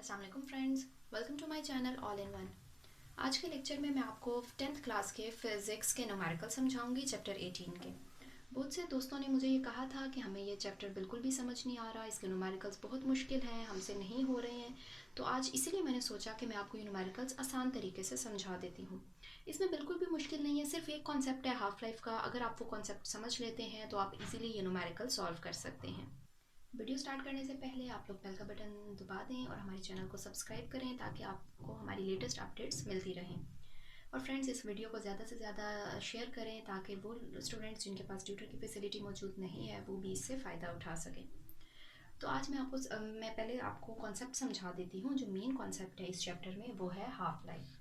अस्सलाम वालेकुम friends, welcome to my channel all in one. आज के लेक्चर में मैं आपको 10th क्लास के फिज़िक्स के न्यूमेरिकल समझाऊंगी, चैप्टर 18 के। बहुत से दोस्तों ने मुझे ये कहा था कि हमें ये चैप्टर बिल्कुल भी समझ नहीं आ रहा, इसके न्यूमेरिकल्स बहुत मुश्किल हैं, हमसे नहीं हो रहे हैं। तो आज इसीलिए मैंने सोचा कि मैं आपको ये न्यूमेरिकल्स आसान तरीके से समझा देती हूँ। इसमें बिल्कुल भी मुश्किल नहीं है, सिर्फ एक कॉन्सेप्ट है हाफ लाइफ का। अगर आप वो कॉन्सेप्ट समझ लेते हैं तो आप इजीली ये न्यूमेरिकल सॉल्व कर सकते हैं। वीडियो स्टार्ट करने से पहले आप लोग बेल का बटन दबा दें और हमारे चैनल को सब्सक्राइब करें ताकि आपको हमारी लेटेस्ट अपडेट्स मिलती रहें। और फ्रेंड्स, इस वीडियो को ज़्यादा से ज़्यादा शेयर करें ताकि वो स्टूडेंट्स जिनके पास ट्यूटर की फैसिलिटी मौजूद नहीं है वो भी इससे फ़ायदा उठा सकें। तो आज मैं पहले आपको कॉन्सेप्ट समझा देती हूँ। जो मेन कॉन्सेप्ट है इस चैप्टर में वो है हाफ लाइफ।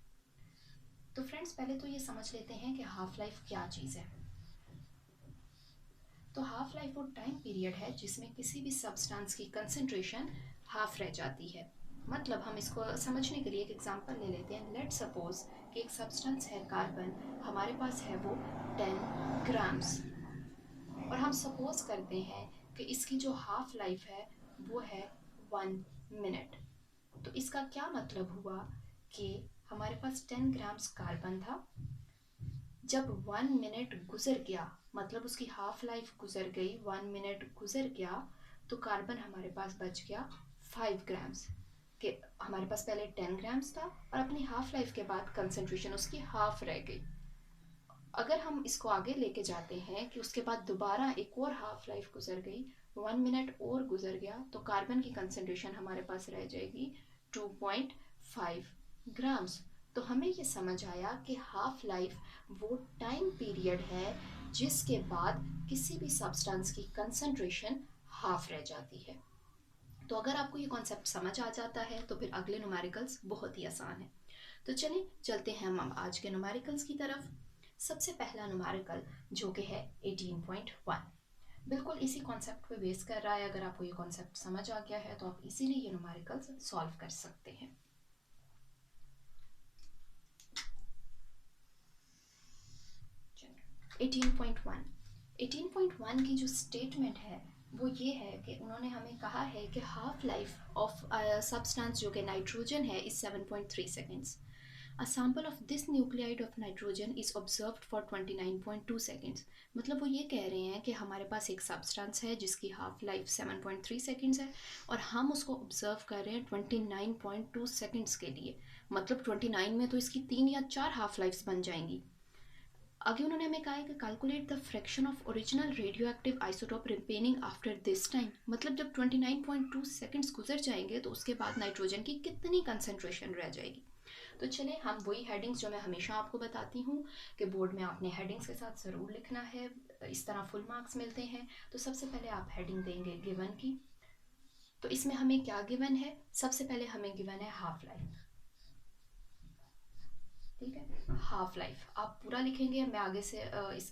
तो फ्रेंड्स, पहले तो ये समझ लेते हैं कि हाफ लाइफ क्या चीज़ है। तो हाफ लाइफ वो टाइम पीरियड है जिसमें किसी भी सब्सटेंस की कंसंट्रेशन हाफ रह जाती है। मतलब हम इसको समझने के लिए एक एग्जांपल ले लेते हैं। लेट सपोज कि एक सब्सटेंस है कार्बन, हमारे पास है वो 10 ग्राम्स, और हम सपोज करते हैं कि इसकी जो हाफ लाइफ है वो है 1 मिनट। तो इसका क्या मतलब हुआ कि हमारे पास 10 ग्राम्स कार्बन था। जब 1 मिनट गुजर गया, मतलब उसकी हाफ लाइफ गुजर गई, 1 मिनट गुजर गया, तो कार्बन हमारे पास बच गया 5 ग्राम्स। कि हमारे पास पहले 10 ग्राम्स था और अपनी हाफ लाइफ के बाद कंसंट्रेशन उसकी हाफ रह गई। अगर हम इसको आगे लेके जाते हैं कि उसके बाद दोबारा एक और हाफ लाइफ गुजर गई, 1 मिनट और गुजर गया, तो कार्बन की कंसंट्रेशन हमारे पास रह जाएगी 2.5 ग्राम्स। तो हमें ये समझ आया कि हाफ लाइफ वो टाइम पीरियड है जिसके बाद किसी भी सब्सटेंस की कंसंट्रेशन हाफ रह जाती है। तो अगर आपको ये कॉन्सेप्ट समझ आ जाता है तो फिर अगले न्यूमेरिकल्स बहुत ही आसान है। तो चलिए चलते हैं हम आज के न्यूमेरिकल्स की तरफ। सबसे पहला न्यूमेरिकल जो कि है 18.1, बिल्कुल इसी कॉन्सेप्ट पे बेस कर रहा है। अगर आपको ये कॉन्सेप्ट समझ आ गया है तो आप इजीली ये न्यूमेरिकल्स सॉल्व कर सकते हैं। 18.1 18.1 की जो स्टेटमेंट है वो ये है कि उन्होंने हमें कहा है कि हाफ लाइफ ऑफ सब्सटेंस जो कि नाइट्रोजन है is 7.3 seconds. A sample of this nuclide of nitrogen is observed for 29.2 seconds। मतलब वो ये कह रहे हैं कि हमारे पास एक सब्सटेंस है जिसकी हाफ लाइफ 7.3 सेकेंड्स है और हम उसको ऑब्जर्व कर रहे हैं 29.2 सेकेंड्स के लिए। मतलब 29 में तो इसकी 3 या 4 हाफ लाइफ्स बन जाएंगी। आगे उन्होंने हमें कहा है कि calculate the fraction of original radio active isotope remaining after this time. मतलब जब 29.2 सेकेंड्स गुजर जाएंगे तो उसके बाद नाइट्रोजन की कितनी कंसंट्रेशन रह जाएगी। तो चलिए हम वही हेडिंग्स जो मैं हमेशा आपको बताती हूँ कि बोर्ड में आपने हेडिंग्स के साथ ज़रूर लिखना है, इस तरह फुल मार्क्स मिलते हैं। तो सबसे पहले आप हेडिंग देंगे गिवन की। तो इसमें हमें क्या गिवन है? सबसे पहले हमें गिवन है हाफ लाइफ। ठीक है, हाफ लाइफ आप पूरा लिखेंगे। मैं आगे से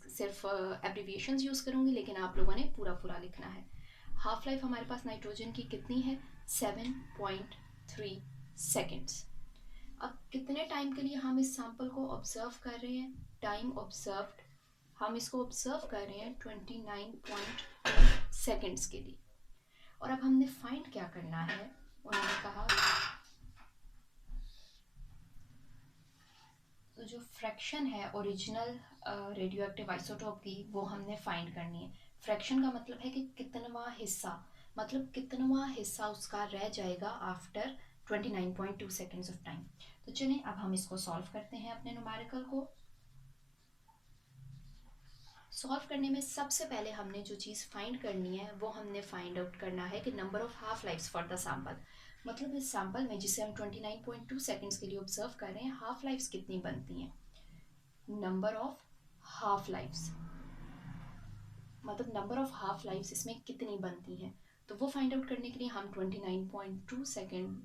सिर्फ एब्रीविएशंस यूज़ करूँगी, लेकिन आप लोगों ने पूरा पूरा लिखना है। हाफ लाइफ हमारे पास नाइट्रोजन की कितनी है? 7.3 सेकेंड्स। अब कितने टाइम के लिए हम इस सैंपल को ऑब्जर्व कर रहे हैं? टाइम ऑब्जर्व्ड हम इसको ऑब्जर्व कर रहे हैं 29.2 सेकेंड्स के लिए। और अब हमने फाइंड क्या करना है? उन्होंने कहा तो जो फ्रैक्शन है ओरिजिनल रेडियो एक्टिव आइसोटोप की वो हमने फाइंड करनी है। फ्रैक्शन का मतलब है कि कितनवा हिस्सा, मतलब कितनवा हिस्सा उसका रह जाएगा आफ्टर 29.2 सेकेंड्स ऑफ टाइम। तो चलिए अब हम इसको सॉल्व करते हैं अपने न्यूमेरिकल को। सॉल्व करने में सबसे पहले हमने जो चीज़ फाइंड करनी है वो हमने फाइंड आउट करना है कि number of half lifes for the sample. मतलब इस सैंपल में जिसे हम 29.2 सेकेंड्स के लिए ऑब्जर्व कर रहे हैं, हाफ लाइफ्स कितनी बनती हैं? नंबर ऑफ हाफ लाइफ्स, मतलब नंबर ऑफ हाफ लाइफ्स इसमें कितनी बनती हैं। तो वो फाइंड आउट करने के लिए हम 29.2 सेकेंड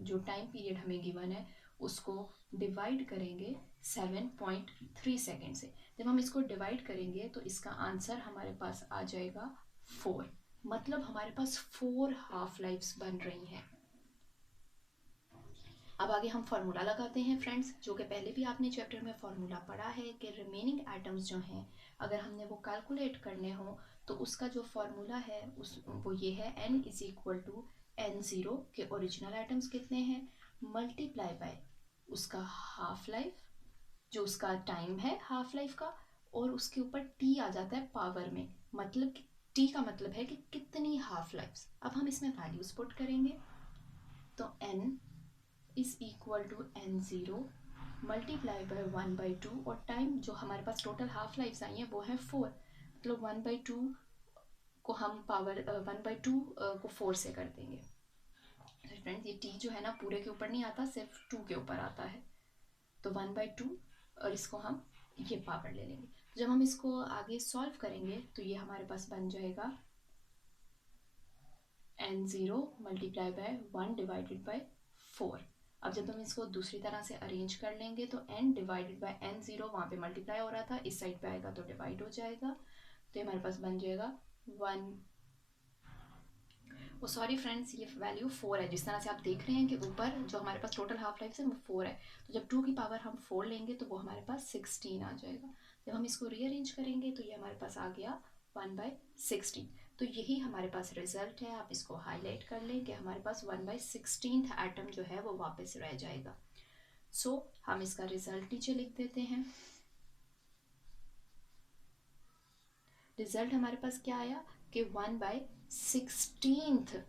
जो टाइम पीरियड हमें गिवन है उसको डिवाइड करेंगे 7.3 सेकेंड से। जब हम इसको डिवाइड करेंगे तो इसका आंसर हमारे पास आ जाएगा 4। मतलब हमारे पास 4 हाफ लाइफ्स बन रही हैं। अब आगे हम फार्मूला लगाते हैं फ्रेंड्स, जो कि पहले भी आपने चैप्टर में फार्मूला पढ़ा है कि रिमेनिंग एटम्स जो हैं अगर हमने वो कैलकुलेट करने हो तो उसका जो फार्मूला है उस वो ये है n is equal to n0 के ओरिजिनल एटम्स कितने हैं, मल्टीप्लाई बाय उसका हाफ लाइफ, जो उसका टाइम है हाफ लाइफ का, और उसके ऊपर t आ जाता है पावर में, मतलब कि t का मतलब है कि कितनी हाफ लाइफ। अब हम इसमें वैल्यूज पुट करेंगे, तो n is equal to n0 multiply by 1/2, और टाइम जो हमारे पास टोटल हाफ लाइफ आई हैं वो है 4, मतलब 1/2 को हम पावर 1/2 को 4 से कर देंगे। तो फ्रेंड्स ये t जो है ना पूरे के ऊपर नहीं आता, सिर्फ 2 के ऊपर आता है, तो 1/2, और इसको हम ये पावर ले लेंगे। जब हम इसको आगे सॉल्व करेंगे तो ये हमारे पास बन जाएगा n0 multiply by 1 divided bye 4। अब जब हम इसको दूसरी तरह से अरेंज कर लेंगे तो n डिवाइडेड बाय n0 वहाँ पे मल्टीप्लाई हो रहा था, इस साइड पे आएगा तो डिवाइड हो जाएगा, तो ये हमारे पास बन जाएगा 1। वो सॉरी फ्रेंड्स, ये वैल्यू 4 है, जिस तरह से आप देख रहे हैं कि ऊपर जो हमारे पास टोटल हाफ लाइफ है वो 4 है, तो जब 2 की पावर हम 4 लेंगे तो वो हमारे पास 16 आ जाएगा। जब हम इसको रीअरेंज करेंगे तो ये हमारे पास आ गया 1/16। तो यही हमारे पास रिजल्ट है, आप इसको हाईलाइट कर लें कि हमारे पास 1/16 एटम जो है वो वापस रह जाएगा। सो हम इसका रिजल्ट नीचे लिख देते हैं। रिजल्ट हमारे पास क्या आया कि 1/16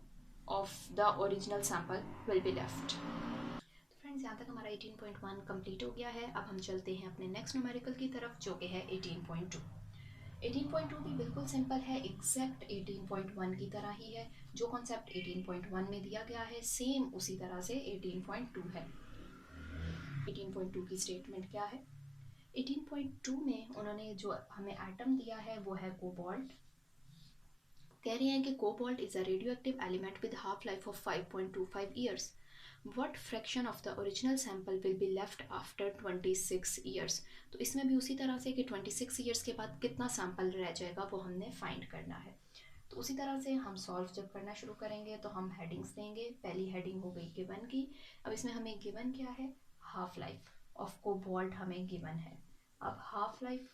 of the original sample will be left। तो फ्रेंड्स यहाँ तक हमारा 18.1 कंप्लीट हो गया है। अब हम चलते हैं अपने नेक्स्ट न्यूमेरिकल की तरफ जो कि है 18.2। 18.2 भी बिल्कुल सिंपल है, एग्जैक्ट 18.1 की तरह ही है। जो कॉन्सेप्ट 18.1 में दिया गया है सेम उसी तरह से 18.2 है। 18.2 की स्टेटमेंट क्या है, 18.2 में उन्होंने जो हमें एटम दिया है वो है कोबाल्ट। कह रहे हैं कि cobalt is a radioactive element with half life of 5.25 years. What fraction of the original sample will be left after 26 years. तो इसमें भी उसी तरह से कि 26 ईयर्स के बाद कितना सैंपल रह जाएगा वो हमने फाइंड करना है। तो उसी तरह से हम सॉल्व जब करना शुरू करेंगे तो हम हेडिंग्स देंगे। पहली हेडिंग हो गई गिवन की। अब इसमें हमें गिवन क्या है, हाफ लाइफ ऑफ कोबाल्ट हमें गिवन है। अब हाफ लाइफ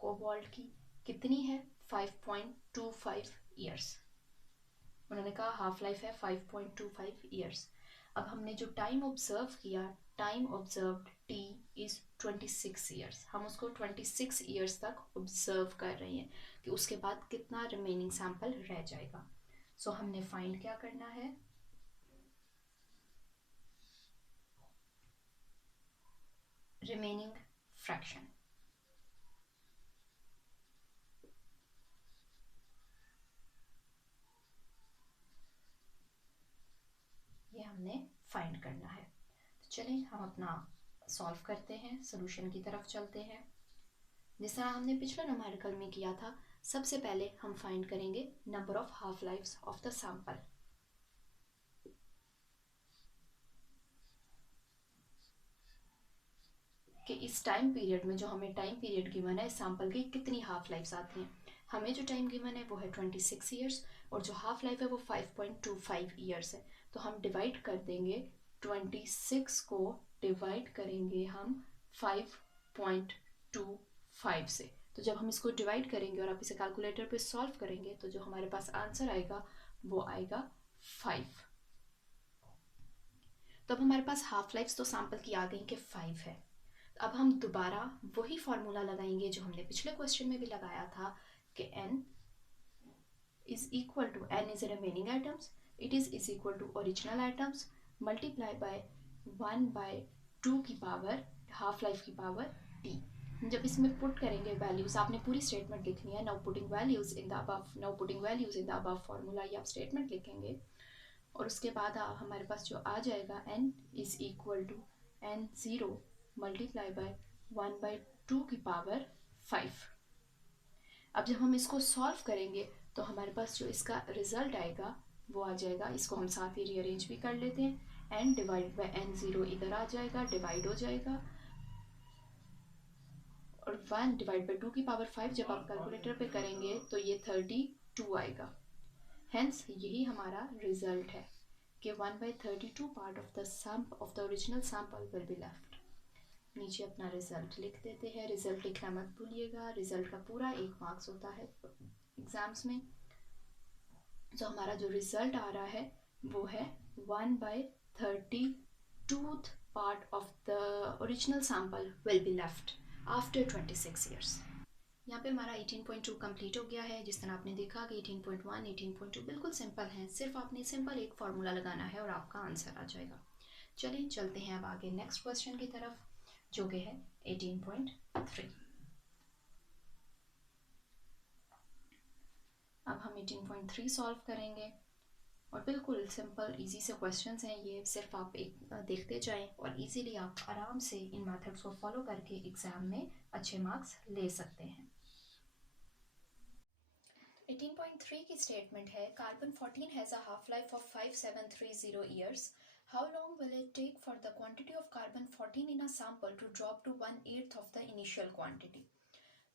कोबाल्ट की कितनी है, 5.25 ईयर्स। उन्होंने कहा हाफ लाइफ है 5.25 ईयर्स। अब हमने जो टाइम ऑब्जर्व किया, time observed T is 26 years. हम उसको 26 ईयर्स तक ऑब्जर्व कर रहे हैं कि उसके बाद कितना रिमेनिंग सैंपल रह जाएगा। सो हमने फाइंड क्या करना है, रिमेनिंग फ्रैक्शन। ये हमने फाइंड करना है। तो चलिए हम अपना सॉल्व करते हैं, सॉल्यूशन की तरफ चलते हैं। जिस तरह हमने पिछले न्यूमेरिकल में किया था, सबसे पहले हम फाइंड करेंगे number of half lifes of the sample. कि इस टाइम पीरियड में जो हमें टाइम पीरियड गिवन है सैंपल की कितनी हाफ लाइफ्स आती हैं। हमें जो टाइम गिवन है वो है 26 ईयर्स और जो हाफ लाइफ है वो 5.25 ईयर्स है। तो हम डिवाइड कर देंगे, 26 को डिवाइड करेंगे हम 5.25 से। तो जब हम इसको डिवाइड करेंगे और आप इसे कैलकुलेटर पे सॉल्व करेंगे तो जो हमारे पास आंसर आएगा वो आएगा 5। तो अब हमारे पास हाफ लाइफ तो सैंपल की आ गई कि 5 है। अब हम दोबारा वही फॉर्मूला लगाएंगे जो हमने पिछले क्वेश्चन में भी लगाया था कि n is equal to, n is remaining atoms, it is equal to original atoms multiply by 1/2 की पावर हाफ लाइफ की पावर t। जब इसमें पुट करेंगे वैल्यूज, आपने पूरी स्टेटमेंट लिखनी है। Now putting values in the above formula, ये आप स्टेटमेंट लिखेंगे और उसके बाद हमारे पास जो आ जाएगा n is equal to n0 multiply by 1/2 की पावर 5। अब जब हम इसको सॉल्व करेंगे तो हमारे पास जो इसका रिजल्ट आएगा वो आ जाएगा, इसको हम साथ ही रीअरेंज भी कर लेते हैं, n डिवाइड बाय n0 इधर आ जाएगा, डिवाइड हो जाएगा, और 1 डिवाइड बाय 2 की पावर 5 जब आप कैलकुलेटर पे करेंगे तो ये 32 आएगा। हेंस यही हमारा रिजल्ट है कि 1/32 part of the sum of the original sample will be left. नीचे अपना रिजल्ट लिख देते हैं। रिजल्ट लिखना मत भूलिएगा, रिजल्ट का पूरा 1 मार्क्स होता है एग्जाम्स में। तो हमारा जो रिजल्ट आ रहा है वो है 1/32th part of the original sample will be left after 26 years. यहाँ पे हमारा 18.2 कंप्लीट हो गया है. जिस तरह आपने देखा कि 18.1, 18.2 बिल्कुल सिंपल हैं. सिर्फ आपने सिंपल एक फार्मूला लगाना है और आपका आंसर आ जाएगा. चलिए चलते हैं अब आगे नेक्स्ट क्वेश्चन की तरफ, जो कि है 18.3. अब हम 18.3 सॉल्व करेंगे और बिल्कुल सिंपल इजी से क्वेश्चंस हैं ये. सिर्फ आप एक देखते जाएं और इजीली आप आराम से इन मेथड्स को फॉलो करके एग्ज़ाम में अच्छे मार्क्स ले सकते हैं. 18.3 की स्टेटमेंट है, carbon 14 has a half life of 5730 years. How long will it take for the quantity of carbon 14 in a sample to drop to 1/8 of the initial quantity.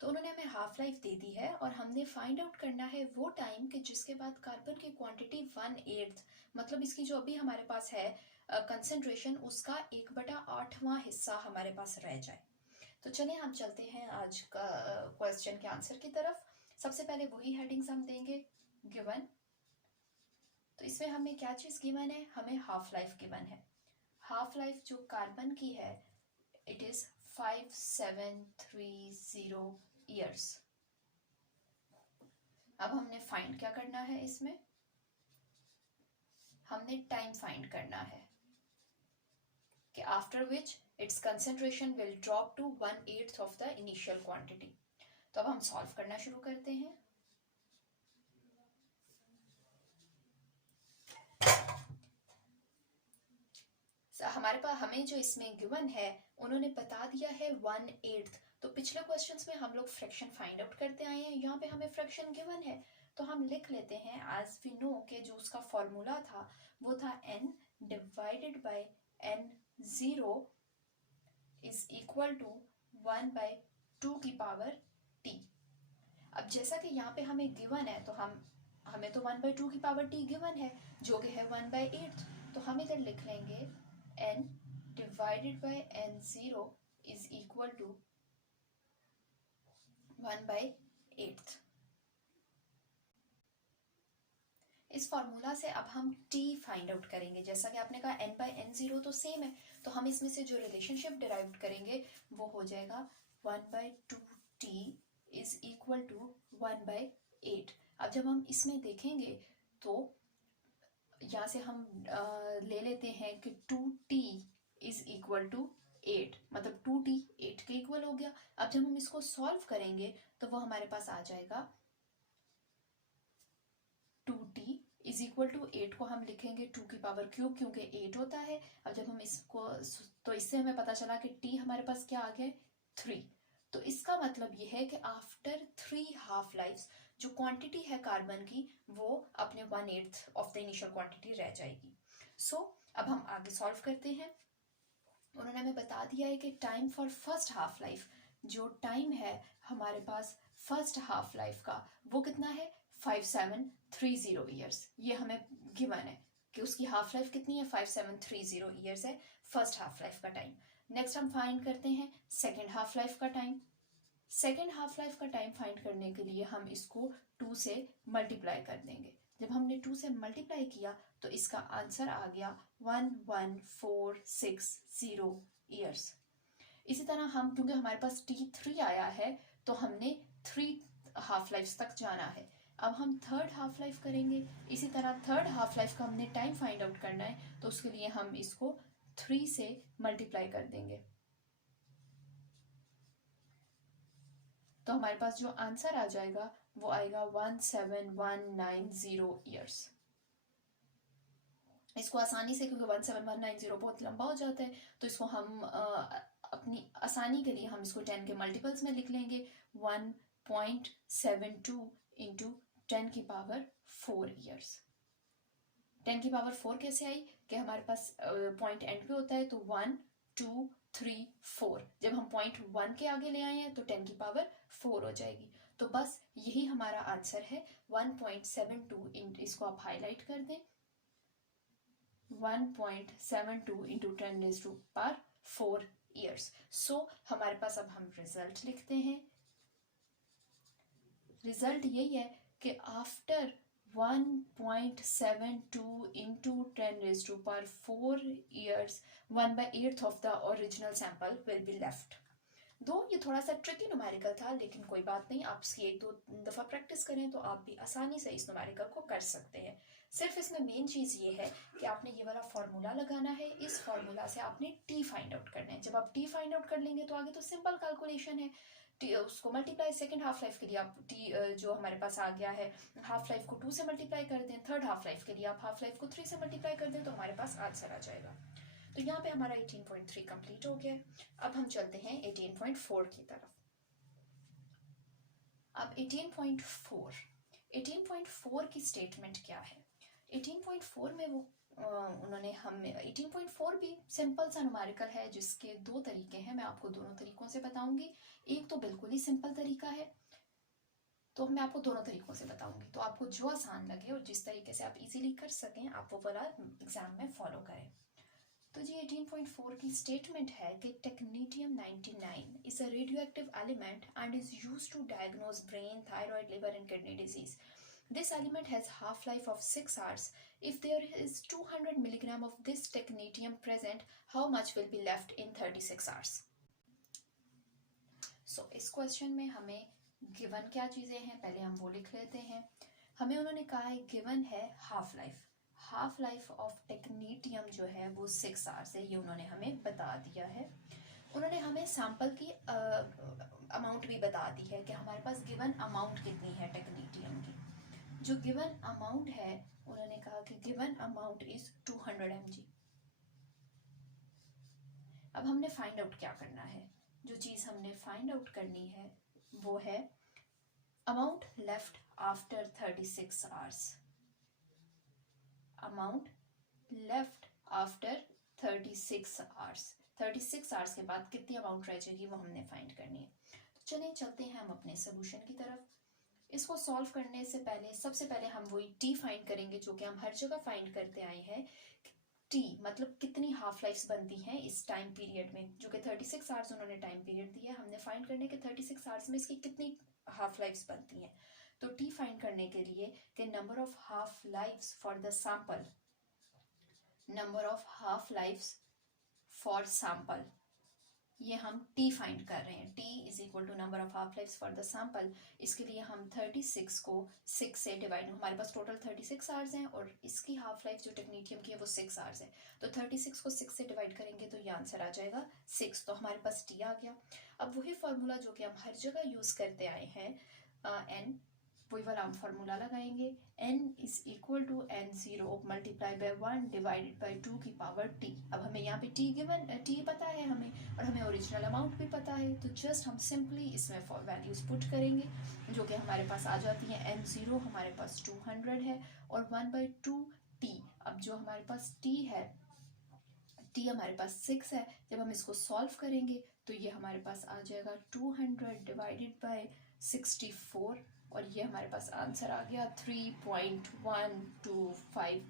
तो उन्होंने हमें हाफ लाइफ दे दी है और हमने फाइंड आउट करना है वो time कि जिसके बाद कार्बन की क्वांटिटी 1/8, मतलब इसकी जो अभी हमारे पास है कंसेंट्रेशन, उसका 1/8वां हिस्सा हमारे पास रह जाए. तो चलिए हम चलते हैं आज का क्वेश्चन के आंसर की तरफ. सबसे पहले वही हेडिंग्स हम देंगे, गिवन. तो इसमें हमें क्या चीज़ गिवन है? हमें हाफ लाइफ गिवन है. हाफ लाइफ जो कार्बन की है, इट इज़ 5730 ईयर्स. अब हमने फाइंड क्या करना है? इसमें हमने टाइम फाइंड करना है कि after which its concentration will drop to 1/8 of the initial quantity. तो अब हम सॉल्व करना शुरू करते हैं. हमारे पास हमें जो इसमें गिवन है, उन्होंने बता दिया है 1/8. तो पिछले क्वेश्चंस में हम लोग फ्रैक्शन फाइंड आउट करते आए हैं, यहाँ पे हमें फ्रैक्शन गिवन है तो हम लिख लेते हैं एज वी नो के जो उसका फॉर्मूला था वो था n divided by n0 is equal to 1/2 की पावर t. अब जैसा कि यहाँ पे हमें गिवन है तो हमें तो 1/2 की पावर t गिवन है जो कि है 1/8. तो हम इधर लिख लेंगे n divided by n0 is equal to 1/8. इस फॉर्मूला से अब हम t फाइंड आउट करेंगे. जैसा कि आपने कहा n/n0 तो सेम है, तो हम इसमें से जो रिलेशनशिप डिराइव करेंगे वो हो जाएगा 1/2t इज इक्वल टू 1/8. अब जब हम इसमें देखेंगे तो यहाँ से हम ले लेते हैं कि 2t इज इक्वल टू 8, मतलब 2t 8 के इक्वल हो गया. अब जब हम इसको सॉल्व करेंगे तो वो हमारे पास आ जाएगा 2t इज इक्वल टू 8 को हम लिखेंगे 2 की पावर क्यूब, क्योंकि 8 होता है. अब जब हम इसको, तो इससे हमें पता चला कि t हमारे पास क्या आ गया? 3. तो इसका मतलब ये है कि आफ्टर 3 हाफ लाइफ्स जो क्वांटिटी है कार्बन की वो अपने 1/8 ऑफ द इनिशियल क्वांटिटी रह जाएगी. सो अब हम आगे सॉल्व करते हैं. उन्होंने हमें बता दिया है कि time for first half life, जो टाइम है हमारे पास फर्स्ट हाफ लाइफ का, वो कितना है? 5730 ईयर्स. ये हमें गिवन है कि उसकी हाफ लाइफ कितनी है? 5730 ईयर्स है फर्स्ट हाफ लाइफ का टाइम. नेक्स्ट हम फाइंड करते हैं सेकेंड हाफ लाइफ का टाइम. सेकेंड हाफ लाइफ का टाइम फाइंड करने के लिए हम इसको 2 से मल्टीप्लाई कर देंगे. जब हमने 2 से मल्टीप्लाई किया तो इसका आंसर आ गया 11460 ईयर्स. इसी तरह हम, क्योंकि हमारे पास t3 आया है तो हमने 3 हाफ लाइफ तक जाना है. अब हम थर्ड हाफ लाइफ करेंगे. इसी तरह थर्ड हाफ लाइफ का हमने टाइम फाइंड आउट करना है तो उसके लिए हम इसको 3 से मल्टीप्लाई कर देंगे. तो हमारे पास जो आंसर आ जाएगा वो आएगा 17190 ईयर्स. इसको आसानी से, क्योंकि 17190 बहुत लंबा हो जाता है, तो इसको हम अपनी आसानी के लिए हम इसको 10 के मल्टीपल्स में लिख लेंगे. 1.72 इंटू 10 की पावर 4 ईयर्स. 10 की पावर 4 कैसे आई? कि हमारे पास पॉइंट एंड पे होता है तो 1 2 3 4. जब हम पॉइंट 1 के आगे ले आए हैं तो 10 की पावर 4 हो जाएगी. तो बस यही हमारा आंसर है 1.72. इसको आप हाईलाइट कर दें. 1.72 इंटू 10⁴ ईयर्स. सो हमारे पास अब हम रिजल्ट लिखते हैं. रिजल्ट यही है कि after 1.72 into 10⁴ years, 1/8 of the original sample will be left. दो ये थोड़ा सा ट्रिकी न्यूमेरिकल था, लेकिन कोई बात नहीं, आप इसकी 1-2 दफ़ा प्रैक्टिस करें तो आप भी आसानी से इस न्यूमेरिकल को कर सकते हैं। सिर्फ इसमें मेन चीज़ ये है कि आपने ये वाला फार्मूला लगाना है, इस फार्मूला से आपने टी फाइंड आउट करना है। जब आप टी फाइंड आउट कर लेंगे तो आगे तो सिंपल कैलकुलेशन है, उसको मल्टीप्लाई सेकंड हाफ लाइफ के लिए आप टी जो हमारे पास आ गया है, हाफ लाइफ को 2 से मल्टीप्लाई कर दें, थर्ड हाफ लाइफ के लिए आप हाफ लाइफ को 3 से मल्टीप्लाई कर दें तो हमारे पास आंसर आ जाएगा। तो यहाँ पे हमारा 18.3 कंप्लीट हो गया। अब हम चलते हैं 18.4 की तरफ। अब 18.4 की स्टेटमेंट क्या है? 18.4 में वो उन्होंने हमें 18.4 भी सिंपल सा न्यूमेरिकल है जिसके 2 तरीके हैं। मैं आपको दोनों तरीकों से बताऊंगी। एक तो बिल्कुल ही सिंपल तरीका है, तो मैं आपको दोनों तरीकों से बताऊंगी, तो आपको जो आसान लगे और जिस तरीके से आप इजीली कर सकें आप वो वाला एग्जाम में फॉलो करें। तो जी 18.4 की स्टेटमेंट है कि technetium 99 is a radioactive element and is used to diagnose brain, thyroid, liver and kidney disease. This element has half-life of 6 hours. If there is 200 milligram of this technetium present, how much will be left in 36 hours? So, इस question में हमें given क्या चीज़ें हैं पहले हम वो लिख लेते हैं। हमें उन्होंने कहा है गिवन है हाफ लाइफ ऑफ टेक्नीटियम जो है वो 6 आवर्स है, ये उन्होंने हमें बता दिया है। उन्होंने हमें सैंपल की अमाउंट भी बता दी है कि हमारे पास गिवन अमाउंट कितनी है टेक्नीटियम की। जो गिवन अमाउंट है उन्होंने कहा कि गिवन अमाउंट इज 200 mg। अब हमने फाइंड आउट क्या करना है? जो चीज़ हमने फाइंड आउट करनी है वो है amount left after 36 hours. Amount left after 36 hours, 36 hours के बाद कितनी अमाउंट रह जाएगी वो हमने फाइंड करनी है। तो चलिए चलते हैं हम अपने सोल्यूशन की तरफ। इसको सॉल्व करने से पहले सबसे पहले हम वही टी फाइंड करेंगे जो कि हम हर जगह फाइंड करते आए हैं। टी मतलब कितनी हाफ लाइफ्स बनती हैं इस टाइम पीरियड में, जो कि 36 आवर्स उन्होंने टाइम पीरियड दिया है। हमने फाइंड करने के 36 आवर्स में इसकी कितनी हाफ लाइफ्स बनती हैं। तो टी फाइंड करने के लिए कि number of half lifes for the sample, number of half lifes for sample, ये हम टी फाइंड कर रहे हैं। T is equal to number of half lifes for the sample. इसके लिए हम 36 को 6 से डिवाइड, हमारे पास टोटल 36 आवर्स हैं और इसकी हाफ लाइफ जो टेक्नीटियम की है वो 6 आवर्स है। तो 36 को 6 से डिवाइड करेंगे तो ये आंसर आ जाएगा 6। तो हमारे पास टी आ गया। अब वही फार्मूला जो कि हम हर जगह यूज़ करते आए हैं, एन, वही वाला हम फार्मूला लगाएंगे। n is equal to n0 multiply by 1 divided by 2 की पावर t। अब हमें यहाँ पे t गिवन, t पता है हमें और हमें ओरिजिनल अमाउंट भी पता है, तो जस्ट हम सिंपली इसमें वैल्यूज पुट करेंगे जो कि हमारे पास आ जाती है। n0 हमारे पास 200 है और 1/2 t। अब जो हमारे पास t है, t हमारे पास 6 है। जब हम इसको सॉल्व करेंगे तो ये हमारे पास आ जाएगा 200 डिवाइडेड बाय 64 और ये हमारे पास आंसर आ गया 3.125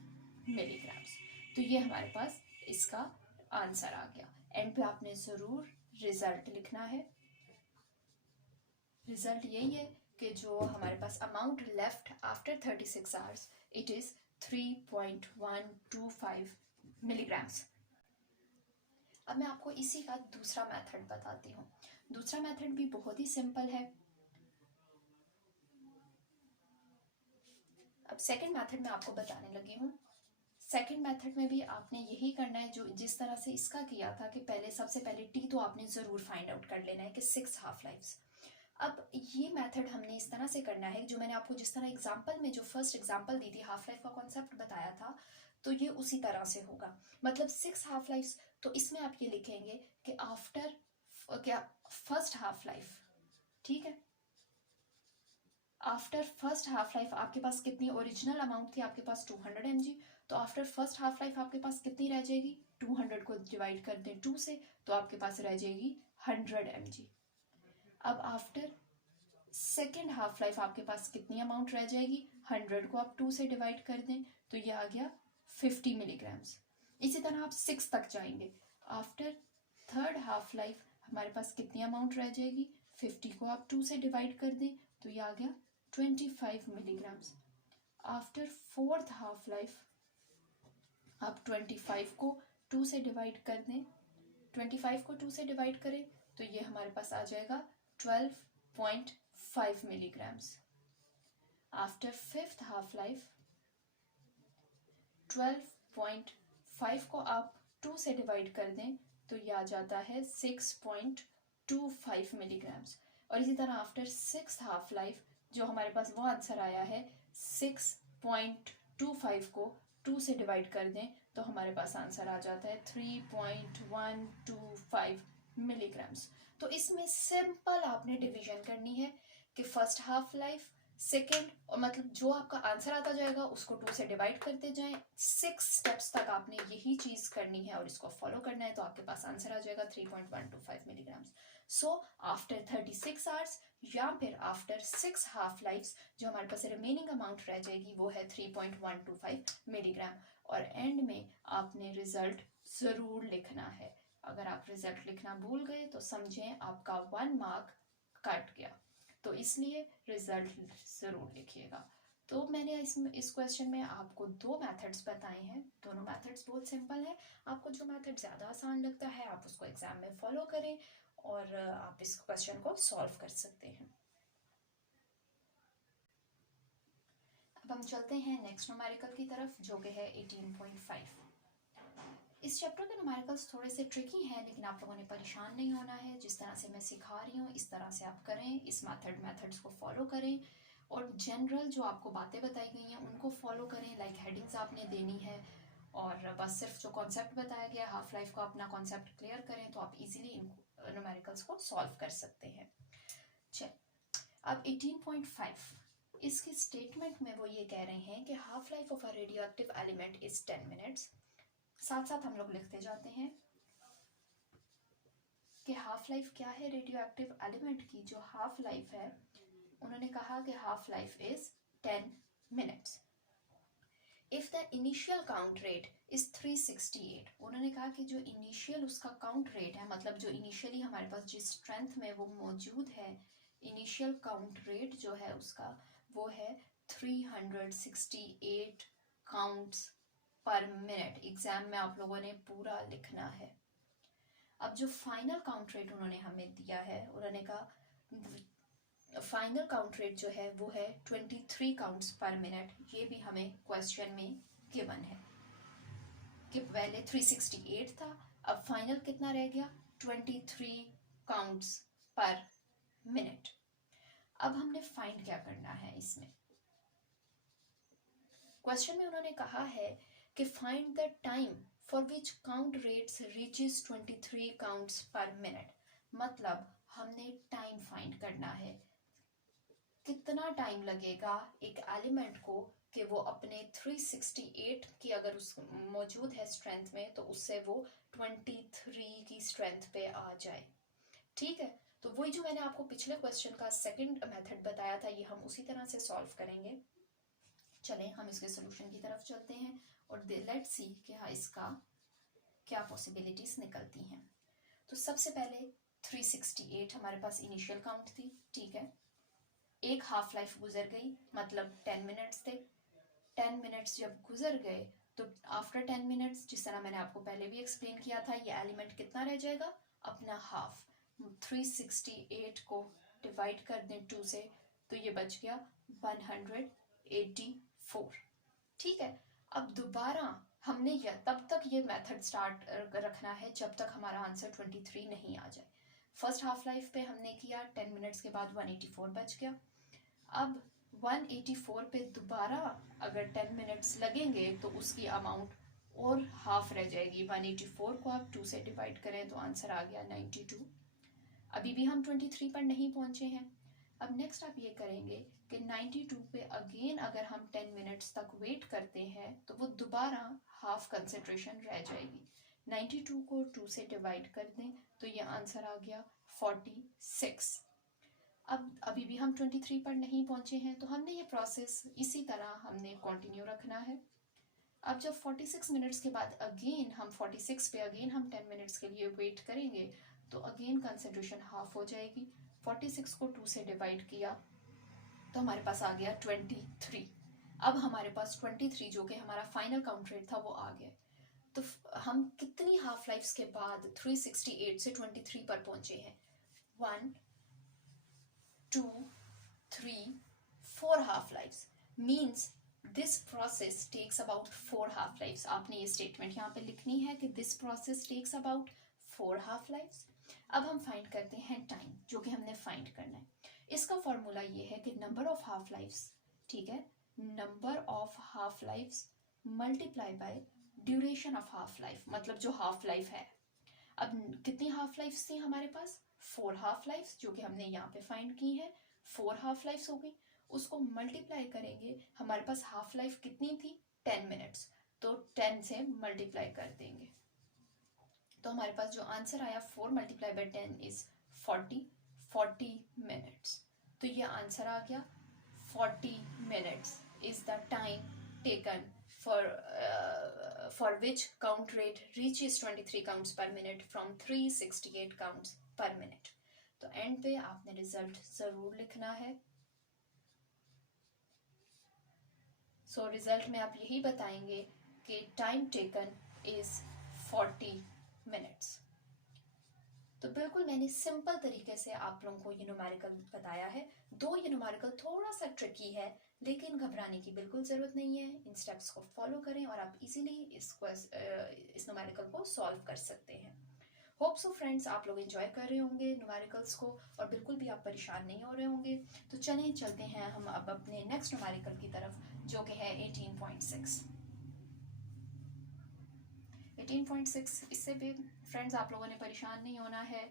मिलीग्राम्स। तो ये हमारे पास इसका आंसर आ गया। एंड पे आपने ज़रूर रिजल्ट लिखना है। रिजल्ट यही है कि जो हमारे पास amount left after 36 hours it is 3.125 milligrams. अब मैं आपको इसी का दूसरा मेथड बताती हूँ। दूसरा मेथड भी बहुत ही सिंपल है। अब सेकंड मेथड में आपको बताने लगी हूँ। सेकंड मेथड में भी आपने यही करना है जो जिस तरह से इसका किया था कि पहले सबसे पहले टी तो आपने ज़रूर फाइंड आउट कर लेना है कि 6 हाफ लाइफ्स। अब ये मेथड हमने इस तरह से करना है जो मैंने आपको जिस तरह एग्जाम्पल में जो फर्स्ट एग्जाम्पल दी थी हाफ लाइफ का कॉन्सेप्ट बताया था, तो ये उसी तरह से होगा। मतलब 6 हाफ लाइफ्स, तो इसमें आप ये लिखेंगे कि आफ्टर क्या फर्स्ट हाफ लाइफ, ठीक है, आफ्टर फर्स्ट हाफ लाइफ आपके पास कितनी ओरिजिनल अमाउंट थी, आपके पास 200 mg। तो आफ्टर फर्स्ट हाफ लाइफ आपके पास कितनी रह जाएगी, 200 को डिवाइड कर दें 2 से तो आपके पास रह जाएगी 100 mg। अब आफ्टर सेकेंड हाफ लाइफ आपके पास कितनी अमाउंट रह जाएगी, 100 को आप 2 से डिवाइड कर दें तो ये आ गया 50 मिलीग्राम्स। इसी तरह आप 6 तक जाएंगे। आफ्टर थर्ड हाफ लाइफ हमारे पास कितनी अमाउंट रह जाएगी, 50 को आप 2 से डिवाइड कर दें तो ये आ गया 25 milligrams. After fourth half life आप 25 को 2 से डिवाइड कर दें, 25 को 2 से डिवाइड करें तो ये हमारे पास आ जाएगा 12.5 milligrams. After fifth half life 12.5 को आप 2 से डिवाइड कर दें तो ये आ जाता है 6.25 मिलीग्राम्स। और इसी तरह आफ्टर सिक्स हाफ लाइफ जो हमारे पास वो आंसर आया है 6.25 को 2 से डिवाइड कर दें तो हमारे पास आंसर आ जाता है 3.125 मिलीग्राम्स। तो इसमें सिंपल आपने डिवीजन करनी है कि फर्स्ट हाफ लाइफ, सेकेंड, और मतलब जो आपका आंसर आता जाएगा उसको 2 से डिवाइड करते जाएं। 6 स्टेप्स तक आपने यही चीज करनी है और इसको फॉलो करना है तो आपके पास आंसर आ जाएगा 3.125 मिलीग्राम्स। सो आफ्टर 36 आवर्स या फिर आफ्टर 6 हाफ लाइफ्स जो हमारे पास रिमेनिंग अमाउंट रह जाएगी वो है 3.125 मिलीग्राम। और एंड में आपने रिजल्ट जरूर लिखना है। अगर आप रिजल्ट लिखना भूल गए तो समझें आपका 1 मार्क कट गया, तो इसलिए रिजल्ट जरूर लिखिएगा। तो मैंने इस क्वेश्चन में आपको 2 मेथड्स बताए हैं। दोनों मेथड्स बहुत सिंपल है। आपको जो मेथड ज़्यादा आसान लगता है आप उसको एग्जाम में फॉलो करें और आप इस क्वेश्चन को सॉल्व कर सकते हैं। अब हम चलते हैं नेक्स्ट न्यूमेरिकल की तरफ जो कि है 18.5। इस चैप्टर के न्यूमेरिकल्स थोड़े से ट्रिकी हैं लेकिन आप लोगों ने परेशान नहीं होना है। जिस तरह से मैं सिखा रही हूँ इस तरह से आप करें, इस मेथड्स को फॉलो करें और जनरल जो आपको बातें बताई गई हैं उनको फॉलो करें। लाइक हेडिंग्स आपने देनी है और बस सिर्फ जो कॉन्सेप्ट बताया गया हाफ लाइफ को अपना कॉन्सेप्ट क्लियर करें तो आप इजीली इन न्यूमेरिकल्स को सॉल्व कर सकते हैं। चल अब 18.5 इसकी स्टेटमेंट में वो ये कह रहे हैं कि half life of a radio active element is 10 minutes. साथ साथ हम लोग लिखते जाते हैं कि हाफ लाइफ क्या है रेडियो एक्टिव एलिमेंट की। जो हाफ लाइफ है उन्होंने कहा कि half life is 10 minutes. If the initial count rate is 368, उन्होंने कहा कि जो इनिशियल उसका काउंट रेट है, मतलब जो इनिशियली हमारे पास जिस स्ट्रेंथ में वो मौजूद है, इनिशियल काउंट रेट जो है उसका वो है 368 काउंट्स पर मिनट। एग्जाम में आप लोगों ने पूरा लिखना है। अब जो फाइनल काउंट रेट उन्होंने हमें दिया है, उन्होंने कहा फाइनल काउंट रेट जो है वो है 23 काउंट्स पर मिनट। ये भी हमें क्वेश्चन में गिवन है कि पहले 368 था, अब फाइनल कितना रह गया 23 काउंट्स पर मिनट। अब हमने फाइंड क्या करना है इसमें। क्वेश्चन में उन्होंने कहा है कि find the time for which count rates reaches 23 counts पर मिनट। मतलब हमने टाइम फाइंड करना है, कितना टाइम लगेगा एक एलिमेंट को कि वो अपने 368 की अगर उस मौजूद है स्ट्रेंथ में तो उससे वो 23 की स्ट्रेंथ पे आ जाए। ठीक है, तो वही जो मैंने आपको पिछले क्वेश्चन का सेकंड मेथड बताया था ये हम उसी तरह से सॉल्व करेंगे। चलें हम इसके सोल्यूशन की तरफ चलते हैं और लेट्स सी कि हाँ इसका क्या पॉसिबिलिटीज निकलती हैं। तो सबसे पहले 368 हमारे पास इनिशियल काउंट थी, ठीक है। एक हाफ लाइफ गुजर गई, मतलब 10 मिनट्स थे। 10 मिनट्स जब गुजर गए तो आफ्टर 10 मिनट्स, जिस तरह मैंने आपको पहले भी एक्सप्लेन किया था, ये एलिमेंट कितना रह जाएगा अपना हाफ। 368 को डिवाइड कर दें 2 से तो ये बच गया 184। ठीक है, अब दोबारा हमने तब तक ये मेथड स्टार्ट रखना है जब तक हमारा आंसर 23 नहीं आ जाए। फर्स्ट हाफ लाइफ पे हमने किया, 10 मिनट्स के बाद 184 बच गया। अब 184 पे दोबारा अगर 10 मिनट्स लगेंगे तो उसकी अमाउंट और हाफ रह जाएगी। 184 को आप 2 से डिवाइड करें तो आंसर आ गया 92। अभी भी हम 23 पर नहीं पहुंचे हैं। अब नेक्स्ट आप ये करेंगे कि 92 पे अगेन अगर हम 10 मिनट्स तक वेट करते हैं तो वो दोबारा हाफ कंसेंट्रेशन रह जाएगी। 92 को 2 से डिवाइड कर दें तो ये आंसर आ गया 46। अब अभी भी हम 23 पर नहीं पहुंचे हैं तो हमने ये प्रोसेस इसी तरह हमने कंटिन्यू रखना है। अब जब 46 मिनट्स के बाद अगेन हम 46 पे अगेन हम 10 मिनट्स के लिए वेट करेंगे तो अगेन कंसेंट्रेशन हाफ हो जाएगी। 46 को 2 से डिवाइड किया तो हमारे पास आ गया 23। अब हमारे पास 23 जो कि हमारा फाइनल काउंट रेट था वो आ गया। तो हम कितनी हाफ लाइफ्स के बाद 368 से 23 पर पहुंचे हैं? 1 2 3 4 half lifes means this process takes about 4 half lifes. आपने ये स्टेटमेंट यहाँ पे लिखनी है कि this process takes about 4 half lifes. अब हम फाइंड करते हैं टाइम, जो कि हमने फाइंड करना है। इसका फॉर्मूला ये है कि नंबर ऑफ हाफ लाइफ्स, ठीक है, number of half lifes multiply by duration of half life, मतलब जो हाफ लाइफ है। अब कितनी हाफ लाइफ्स थी हमारे पास? 4 हाफ लाइफ्स, जो कि हमने यहाँ पे फाइंड की है। 4 हाफ लाइफ्स हो गई, उसको मल्टीप्लाई करेंगे। हमारे पास हाफ लाइफ कितनी थी? 10 मिनट्स, तो 10 से मल्टीप्लाई कर देंगे। तो हमारे पास जो आंसर आया 4 मल्टीप्लाई बाय 10 इज 40 मिनट्स। तो ये आंसर आ गया। 40 minutes is the time taken for which count rate reaches 23 counts per minute from 368 counts per minute। तो एंड पे आपने रिजल्ट जरूर लिखना है। सो रिजल्ट में आप यही बताएंगे कि टाइम टेकन इज 40 मिनट्स। तो बिल्कुल मैंने सिंपल तरीके से आप लोगों को ये न्यूमेरिकल बताया है। दो ये न्यूमेरिकल थोड़ा सा ट्रिकी है, लेकिन घबराने की बिल्कुल ज़रूरत नहीं है। इन स्टेप्स को फॉलो करें और आप इजीली इस न्यूमेरिकल को सॉल्व कर सकते हैं। होप सो फ्रेंड्स, आप लोग एंजॉय कर रहे होंगे न्यूमेरिकल्स को और बिल्कुल भी आप परेशान नहीं हो रहे होंगे। तो चलें चलते हैं हम अब अपने नेक्स्ट न्यूमेरिकल की तरफ, जो कि है 18.6। 18.6, इससे भी फ्रेंड्स आप लोगों ने परेशान नहीं होना है,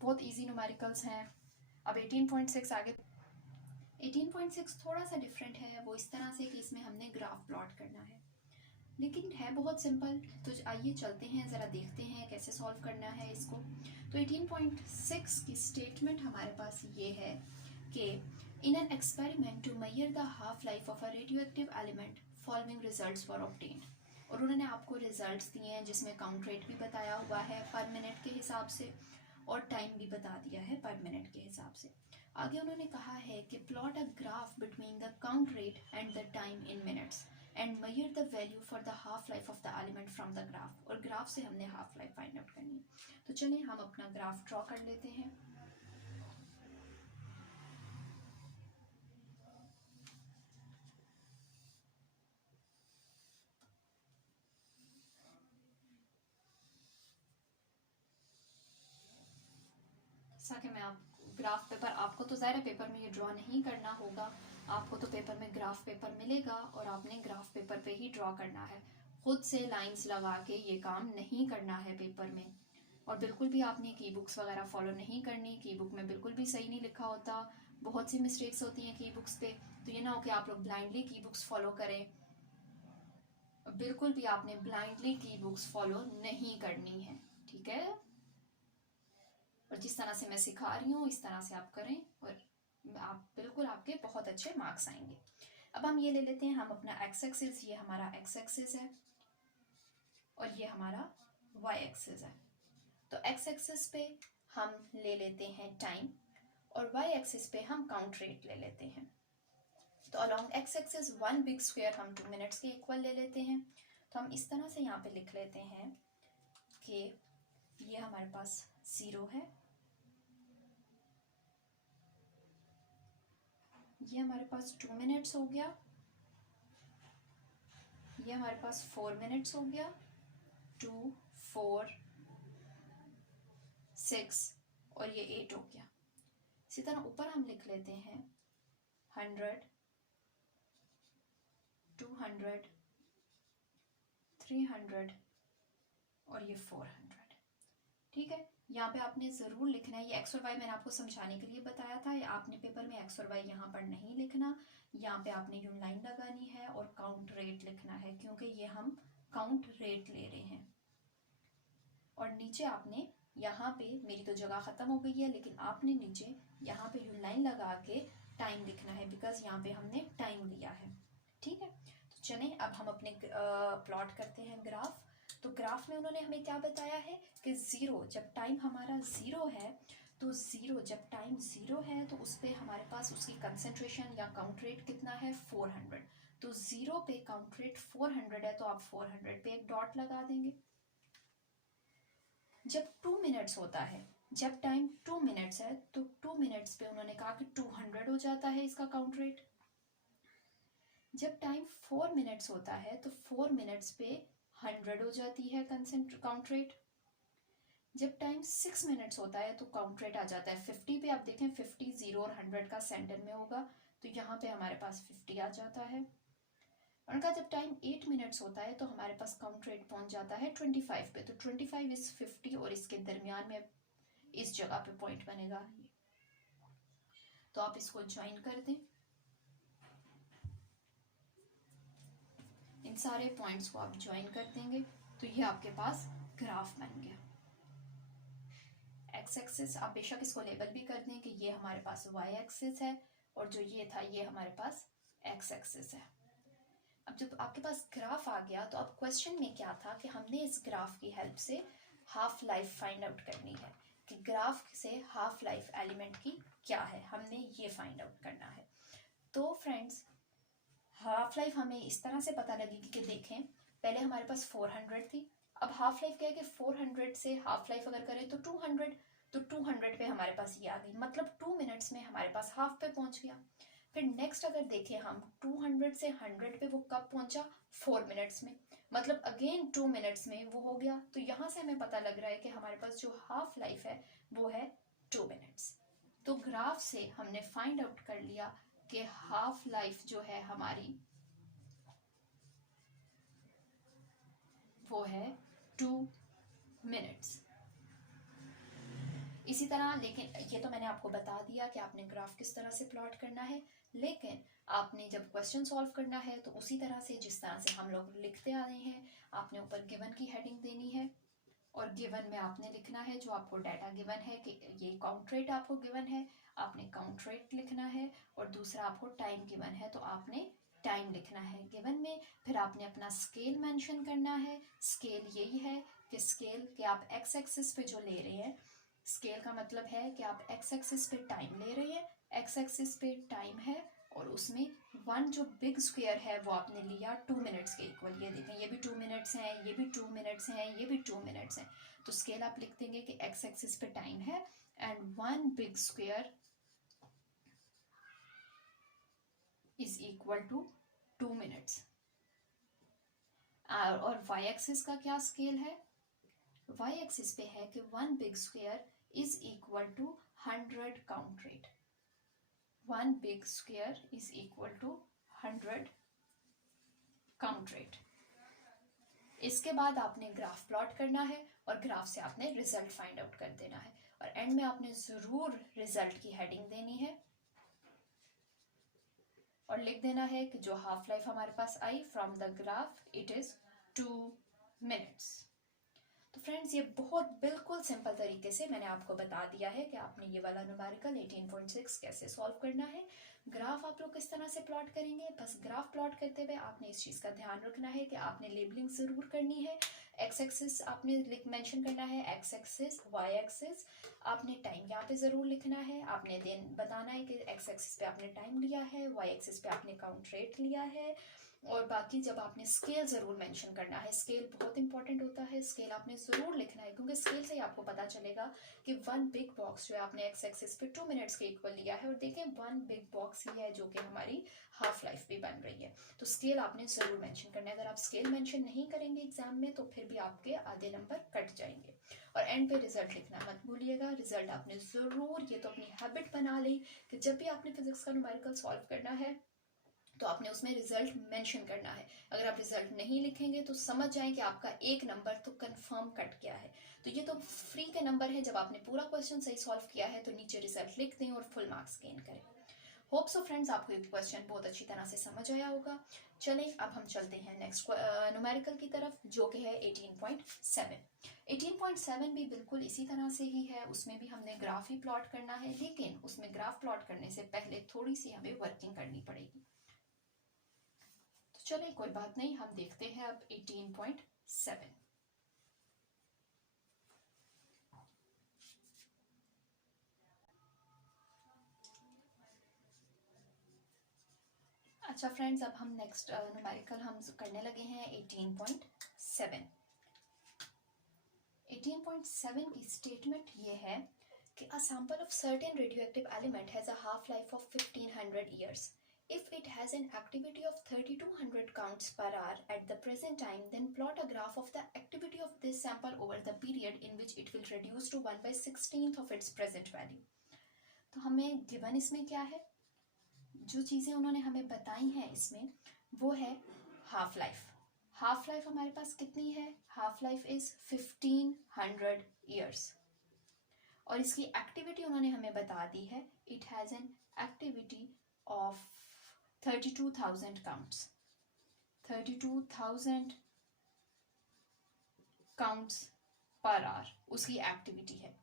बहुत इजी न्यूमेरिकल्स हैं। अब 18.6 आगे। 18.6 थोड़ा सा डिफरेंट है, वो इस तरह से कि इसमें हमने ग्राफ प्लॉट करना है, लेकिन है बहुत सिंपल। तो आइए चलते हैं, ज़रा देखते हैं कैसे सॉल्व करना है इसको। तो 18.6 की स्टेटमेंट हमारे पास ये है कि in an experiment to measure the half life of a radio active element following results were obtained. और उन्होंने आपको रिजल्ट्स दिए हैं जिसमें काउंट रेट भी बताया हुआ है पर मिनट के हिसाब से और टाइम भी बता दिया है पर मिनट के हिसाब से। आगे उन्होंने कहा है कि plot a graph between the count rate and the time in minutes and measure the value for the half life of the element from the graph. और ग्राफ से हमने हाफ लाइफ फाइंड आउट करनी है। तो चलिए हम अपना graph draw कर लेते हैं। जैसा कि मैं आप ग्राफ पेपर, आपको तो ज़ाहिर पेपर में ये ड्रॉ नहीं करना होगा, आपको तो पेपर में ग्राफ पेपर मिलेगा और आपने ग्राफ पेपर पे ही ड्रॉ करना है। खुद से लाइंस लगा के ये काम नहीं करना है पेपर में। और बिल्कुल भी आपने की बुक्स वगैरह फॉलो नहीं करनी, की बुक में बिल्कुल भी सही नहीं लिखा होता, बहुत सी मिस्टेक्स होती हैं की बुक्स पे। तो ये ना हो कि आप लोग ब्लाइंडली की बुक्स फॉलो करें, बिल्कुल भी आपने ब्लाइंडली की बुक्स फॉलो नहीं करनी है, ठीक है। और जिस तरह से मैं सिखा रही हूँ इस तरह से आप करें और आप बिल्कुल, आपके बहुत अच्छे मार्क्स आएंगे। अब हम ये ले लेते हैं, हम अपना एक्स एक्सिस, ये हमारा एक्स एक्सिस है और ये हमारा वाई एक्सिस है। तो एक्स एक्सिस पे हम ले लेते हैं टाइम और वाई एक्सिस पे हम काउंट रेट ले लेते हैं। तो along x axis 1 big square हम 2 मिनट्स के इक्वल ले लेते हैं। तो हम इस तरह से यहाँ पे लिख लेते हैं कि ये हमारे पास 0 है, ये हमारे पास 2 मिनट्स हो गया, ये हमारे पास 4 मिनट्स हो गया, 2 4 6 और ये 8 हो गया। इसी तरह ऊपर हम लिख लेते हैं 100 200 300 और ये 400, ठीक है। यहाँ पे आपने ज़रूर लिखना है, ये एक्स और वाई मैंने आपको समझाने के लिए बताया था, ये आपने पेपर में एक्स और वाई यहाँ पर नहीं लिखना, यहाँ पे आपने यून लाइन लगानी है और काउंट रेट लिखना है, क्योंकि ये हम काउंट रेट ले रहे हैं। और नीचे आपने यहाँ पे, मेरी तो जगह ख़त्म हो गई है, लेकिन आपने नीचे यहाँ पे यून लाइन लगा के टाइम लिखना है, बिकॉज यहाँ पे हमने टाइम लिया है, ठीक है। तो चलें अब हम अपने प्लॉट करते हैं ग्राफ। तो ग्राफ में उन्होंने हमें क्या बताया है कि 0, जब टाइम हमारा 0 है, तो 0 जब टाइम 0 है तो उस पर हमारे पास उसकी कंसंट्रेशन या काउंट रेट कितना है 400। तो 0 पे काउंट रेट 400 है तो आप 400 पे एक डॉट लगा देंगे। जब 2 मिनट्स होता है, जब टाइम 2 मिनट्स है तो 2 मिनट्स पे उन्होंने कहा कि 200 हो जाता है इसका काउंट रेट। जब टाइम 4 मिनट्स होता है तो 4 मिनट्स पे 100 हो जाती है काउंट रेट। जब टाइम 6 मिनट्स होता है तो काउंट रेट आ जाता है 50 पे। आप देखें 50 0 और 100 का सेंटर में होगा तो यहाँ पे हमारे पास 50 आ जाता है। उनका जब टाइम 8 मिनट्स होता है तो हमारे पास काउंट रेट पहुंच जाता है 25 पे। तो 25 इज 50 और इसके दरमियान में इस जगह पे पॉइंट बनेगा। तो आप इसको ज्वाइन कर दें, इन सारे पॉइंट्स को आप ज्वाइन कर देंगे तो ये आपके पास ग्राफ बन गया। एक्स एक्सिस आप बेशक इसको लेबल भी कर दें कि ये हमारे पास वाई एक्सिस है और जो ये था ये हमारे पास एक्स एक्सिस है। अब जब आपके पास ग्राफ आ गया तो अब क्वेश्चन में क्या था कि हमने इस ग्राफ की हेल्प से हाफ लाइफ फाइंड आउट करनी है कि ग्राफ से हाफ लाइफ एलिमेंट की क्या है, हमने ये फाइंड आउट करना है। तो फ्रेंड्स हाफ लाइफ हमें इस तरह से पता लगेगी कि देखें पहले हमारे पास 400 थी, अब हाफ लाइफ क्या है कि 400 से हाफ लाइफ अगर करें तो 200, तो 200 पे हमारे पास ये आ गई, मतलब 2 मिनट्स में हमारे पास हाफ पे पहुंच गया। फिर नेक्स्ट अगर देखें हम 200 से 100 पे वो कब पहुंचा, 4 मिनट्स में, मतलब अगेन 2 मिनट्स में वो हो गया। तो यहाँ से हमें पता लग रहा है कि हमारे पास जो हाफ लाइफ है वो है 2 मिनट्स। तो ग्राफ से हमने फाइंड आउट कर लिया कि हाफ लाइफ जो है हमारी वो है 2 मिनट्स। इसी तरह, लेकिन ये तो मैंने आपको बता दिया कि आपने ग्राफ किस तरह से प्लॉट करना है, लेकिन आपने जब क्वेश्चन सॉल्व करना है तो उसी तरह से जिस तरह से हम लोग लिखते आ रहे हैं, आपने ऊपर गिवन की हेडिंग देनी है और गिवन में आपने लिखना है जो आपको डाटा गिवन है कि ये काउंट रेट आपको गिवन है, आपने काउंट रेट लिखना है, और दूसरा आपको टाइम गिवन है तो आपने टाइम लिखना है गिवन में। फिर आपने अपना स्केल मेंशन करना है। स्केल यही है कि स्केल के आप एक्स एक्सिस पे जो ले रहे हैं, स्केल का मतलब है कि आप एक्स एक्सिस पे टाइम ले रहे हैं, एक्स एक्सिस पे टाइम है और उसमें वन जो बिग स्क्वायर है वो आपने लिया 2 मिनट्स के इक्वल। ये देखें ये भी 2 मिनट्स हैं, ये भी 2 मिनट्स हैं, ये भी 2 मिनट्स हैं। तो स्केल आप लिख देंगे कि एक्स एक्सिस पे टाइम है and one big square is equal to 2 minutes. और वाई एक्सिस का क्या स्केल है, वाई एक्सिस पे है कि one big square is equal to 100 count rate. One big square is equal to 100 count rate. इसके बाद आपने ग्राफ प्लॉट करना है और ग्राफ से आपने रिजल्ट फाइंड आउट कर देना है और एंड में आपने जरूर रिजल्ट की हेडिंग देनी है और लिख देना है कि जो हाफ लाइफ हमारे पास आई from the graph it is 2 minutes. तो फ्रेंड्स ये बहुत बिल्कुल सिंपल तरीके से मैंने आपको बता दिया है कि आपने ये वाला न्यूमेरिकल 18.6 कैसे सॉल्व करना है। ग्राफ आप लोग किस तरह से प्लॉट करेंगे, बस ग्राफ प्लॉट करते हुए आपने इस चीज़ का ध्यान रखना है कि आपने लेबलिंग ज़रूर करनी है। एक्स एक्सिस आपने मेंशन करना है, एक्स एक्सिस, वाई एक्सिस, आपने टाइम यहाँ पे ज़रूर लिखना है। आपने दिन बताना है कि एक्स एक्सिस पे आपने टाइम लिया है, वाई एक्सिस पे आपने काउंट रेट लिया है, और बाकी जब आपने स्केल ज़रूर मेंशन करना है। स्केल बहुत इंपॉर्टेंट होता है, स्केल आपने ज़रूर लिखना है क्योंकि स्केल से ही आपको पता चलेगा कि वन बिग बॉक्स जो है आपने एक्स एक्सिस पे 2 मिनट्स के इक्वल लिया है और देखें वन बिग बॉक्स ही है जो कि हमारी हाफ लाइफ भी बन रही है। तो स्केल आपने ज़रूर मेंशन करना है। अगर आप स्केल मेंशन नहीं करेंगे एग्जाम में तो फिर भी आपके आधे नंबर कट जाएंगे। और एंड पे रिजल्ट लिखना मत भूलिएगा। रिजल्ट आपने ज़रूर, ये तो अपनी हैबिट बना ली कि जब भी आपने फिजिक्स का न्यूमेरिकल सॉल्व करना है तो आपने उसमें रिजल्ट मेंशन करना है। अगर आप रिजल्ट नहीं लिखेंगे तो समझ जाएं कि आपका एक नंबर तो कंफर्म कट गया है। तो ये तो फ्री के नंबर है, जब आपने पूरा क्वेश्चन सही सॉल्व किया है तो नीचे रिजल्ट लिख दें और फुल मार्क्स गेन करें। होप सो फ्रेंड्स आपको ये क्वेश्चन बहुत अच्छी तरह से समझ आया होगा। चलें अब हम चलते हैं नेक्स्ट न्यूमेरिकल की तरफ जो कि है 18.7। 18.7 भी बिल्कुल इसी तरह से ही है, उसमें भी हमने ग्राफ ही प्लॉट करना है, लेकिन उसमें ग्राफ प्लॉट करने से पहले थोड़ी सी हमें वर्किंग करनी पड़ेगी। तो चलिए कोई बात नहीं, हम देखते हैं अब 18.7। अच्छा फ्रेंड्स, अब हम नेक्स्ट न्यूमेरिकल हम करने लगे हैं 18.7। 18.7 की स्टेटमेंट ये है कि a sample of certain radioactive element has a half-life of 1500 years. If it has an activity of 3200 counts per hour at the present time, then plot a graph of the activity of this sample over the period in which it will reduce to 1/16th of its present value. तो हमें given इसमें क्या है, जो चीज़ें उन्होंने हमें बताई हैं इसमें वो है हाफ लाइफ। हाफ लाइफ हमारे पास कितनी है, हाफ लाइफ इज 1500 ईयर्स। और इसकी एक्टिविटी उन्होंने हमें बता दी है, it has an activity of 32,000 counts. 32,000 counts per hour उसकी एक्टिविटी है।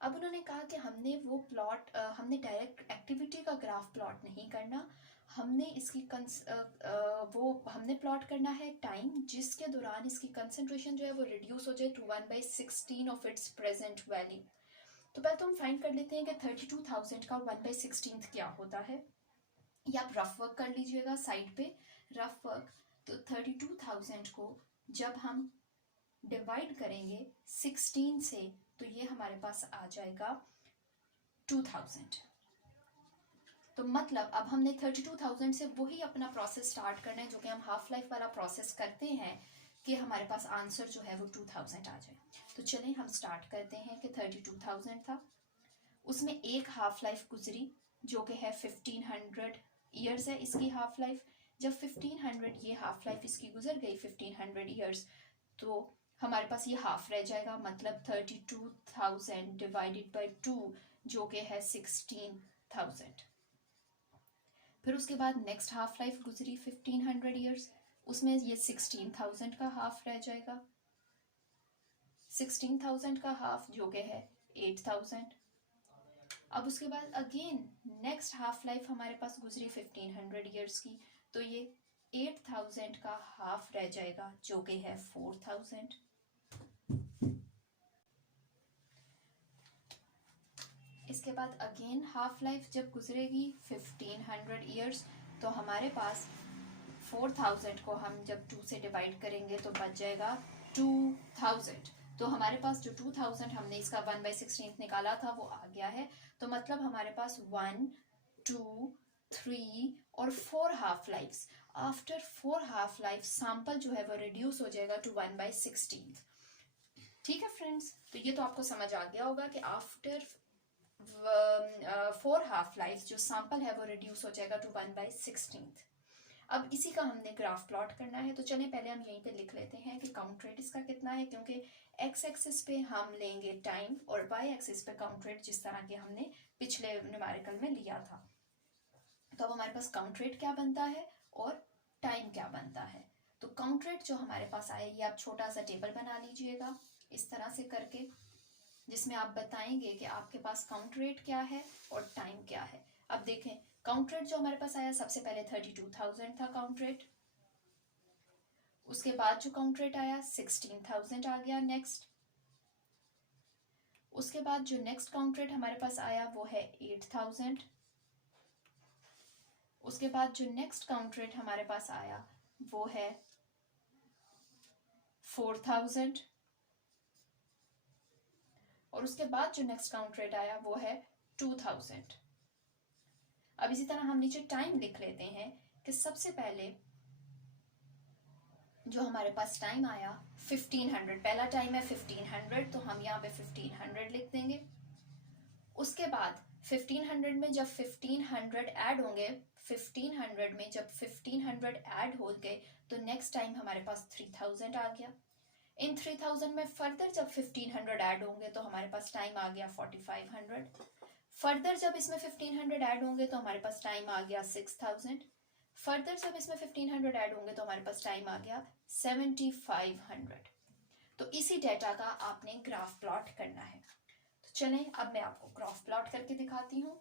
अब उन्होंने कहा कि हमने वो प्लॉट हमने डायरेक्ट एक्टिविटी का ग्राफ प्लॉट नहीं करना, हमने इसकी हमने प्लॉट करना है टाइम जिसके दौरान इसकी कंसंट्रेशन जो है वो रिड्यूस हो जाए to 1/16 of its present value. तो पहले तो हम फाइंड कर लेते हैं कि 32,000 का 1/16 क्या होता है। या आप रफ वर्क कर लीजिएगा साइड पे, रफ वर्क। तो 32,000 को जब हम डिवाइड करेंगे 16 से तो ये हमारे पास आ जाएगा 2000। तो मतलब अब हमने 32,000 से वही अपना प्रोसेस स्टार्ट करना है जो कि हम हाफ लाइफ वाला प्रोसेस करते हैं कि हमारे पास आंसर जो है वो 2000 आ जाए। तो चलें हम स्टार्ट करते हैं कि 32,000 था, उसमें एक हाफ लाइफ गुजरी जो कि है 1500 ईयर्स है इसकी हाफ लाइफ। जब 1500 ये हाफ लाइफ इसकी गुजर गई 1500 ईयर्स, तो हमारे पास ये हाफ रह जाएगा, मतलब 32,000 डिवाइडेड बाई 2 जो कि है 16,000। फिर उसके बाद नेक्स्ट हाफ लाइफ गुजरी 1500 ईयर्स, उसमें ये 16,000 का हाफ रह जाएगा। 16,000 का हाफ जो कि है 8,000। अब उसके बाद अगेन नेक्स्ट हाफ लाइफ हमारे पास गुजरी 1500 ईयर्स की, तो ये 8,000 का हाफ रह जाएगा जो कि है 4,000। इसके बाद अगेन हाफ लाइफ जब गुजरेगी 1500 ईयर्स, तो हमारे पास 4,000 को हम जब 2 से डिवाइड करेंगे तो बच जाएगा 2,000। तो हमारे पास जो 2000 हमने इसका 1/16 निकाला था वो आ गया है। तो मतलब हमारे पास 1, 2, 3 और 4 half lifes. After 4 half life sample जो है वो रिड्यूस हो जाएगा टू 1/16। ठीक है फ्रेंड्स, तो ये तो आपको समझ आ गया होगा कि आफ्टर 4 हाफ लाइफ जो सैंपल है वो रिड्यूस हो जाएगा टू 1/16। अब इसी का हमने ग्राफ प्लॉट करना है। तो चलें पहले हम यहीं पे लिख लेते हैं कि काउंट रेट इसका कितना है, क्योंकि एक्स एक्सिस पे हम लेंगे टाइम और वाई एक्सिस पे काउंट रेट जिस तरह के हमने पिछले न्यूमेरिकल में लिया था। तो अब हमारे पास काउंट रेट क्या बनता है और टाइम क्या बनता है। तो काउंट रेट जो हमारे पास आए, ये आप छोटा सा टेबल बना लीजिएगा इस तरह से करके, जिसमें आप बताएंगे कि आपके पास काउंट रेट क्या है और टाइम क्या है। अब देखें काउंट रेट जो हमारे पास आया, सबसे पहले 32,000 था काउंट रेट, उसके बाद जो काउंट रेट आया 16,000 आ गया नेक्स्ट। उसके बाद जो नेक्स्ट काउंट रेट हमारे पास आया वो है 8,000। उसके बाद जो नेक्स्ट काउंट रेट हमारे पास आया वो है 4,000। और उसके बाद जो नेक्स्ट काउंट रेट आया वो है 2,000। अब इसी तरह हम नीचे टाइम लिख लेते हैं कि सबसे पहले जो हमारे पास टाइम आया 1500, पहला टाइम है 1500, तो हम यहाँ पे 1500 लिख देंगे। उसके बाद 1500 में जब 1500 ऐड होंगे, 1500 में जब 1500 ऐड हो गए तो नेक्स्ट टाइम हमारे पास 3000 आ गया। इन 3000 में फर्दर जब 1500 ऐड होंगे तो हमारे पास टाइम आ गया 4500। फर्दर जब इसमें 1500 ऐड होंगे तो हमारे पास टाइम आ गया 6000। फर्दर जब इसमें 1500 ऐड होंगे तो हमारे पास टाइम आ गया 7500। तो इसी डेटा का आपने ग्राफ प्लॉट करना है। तो चलें अब मैं आपको ग्राफ प्लॉट करके दिखाती हूँ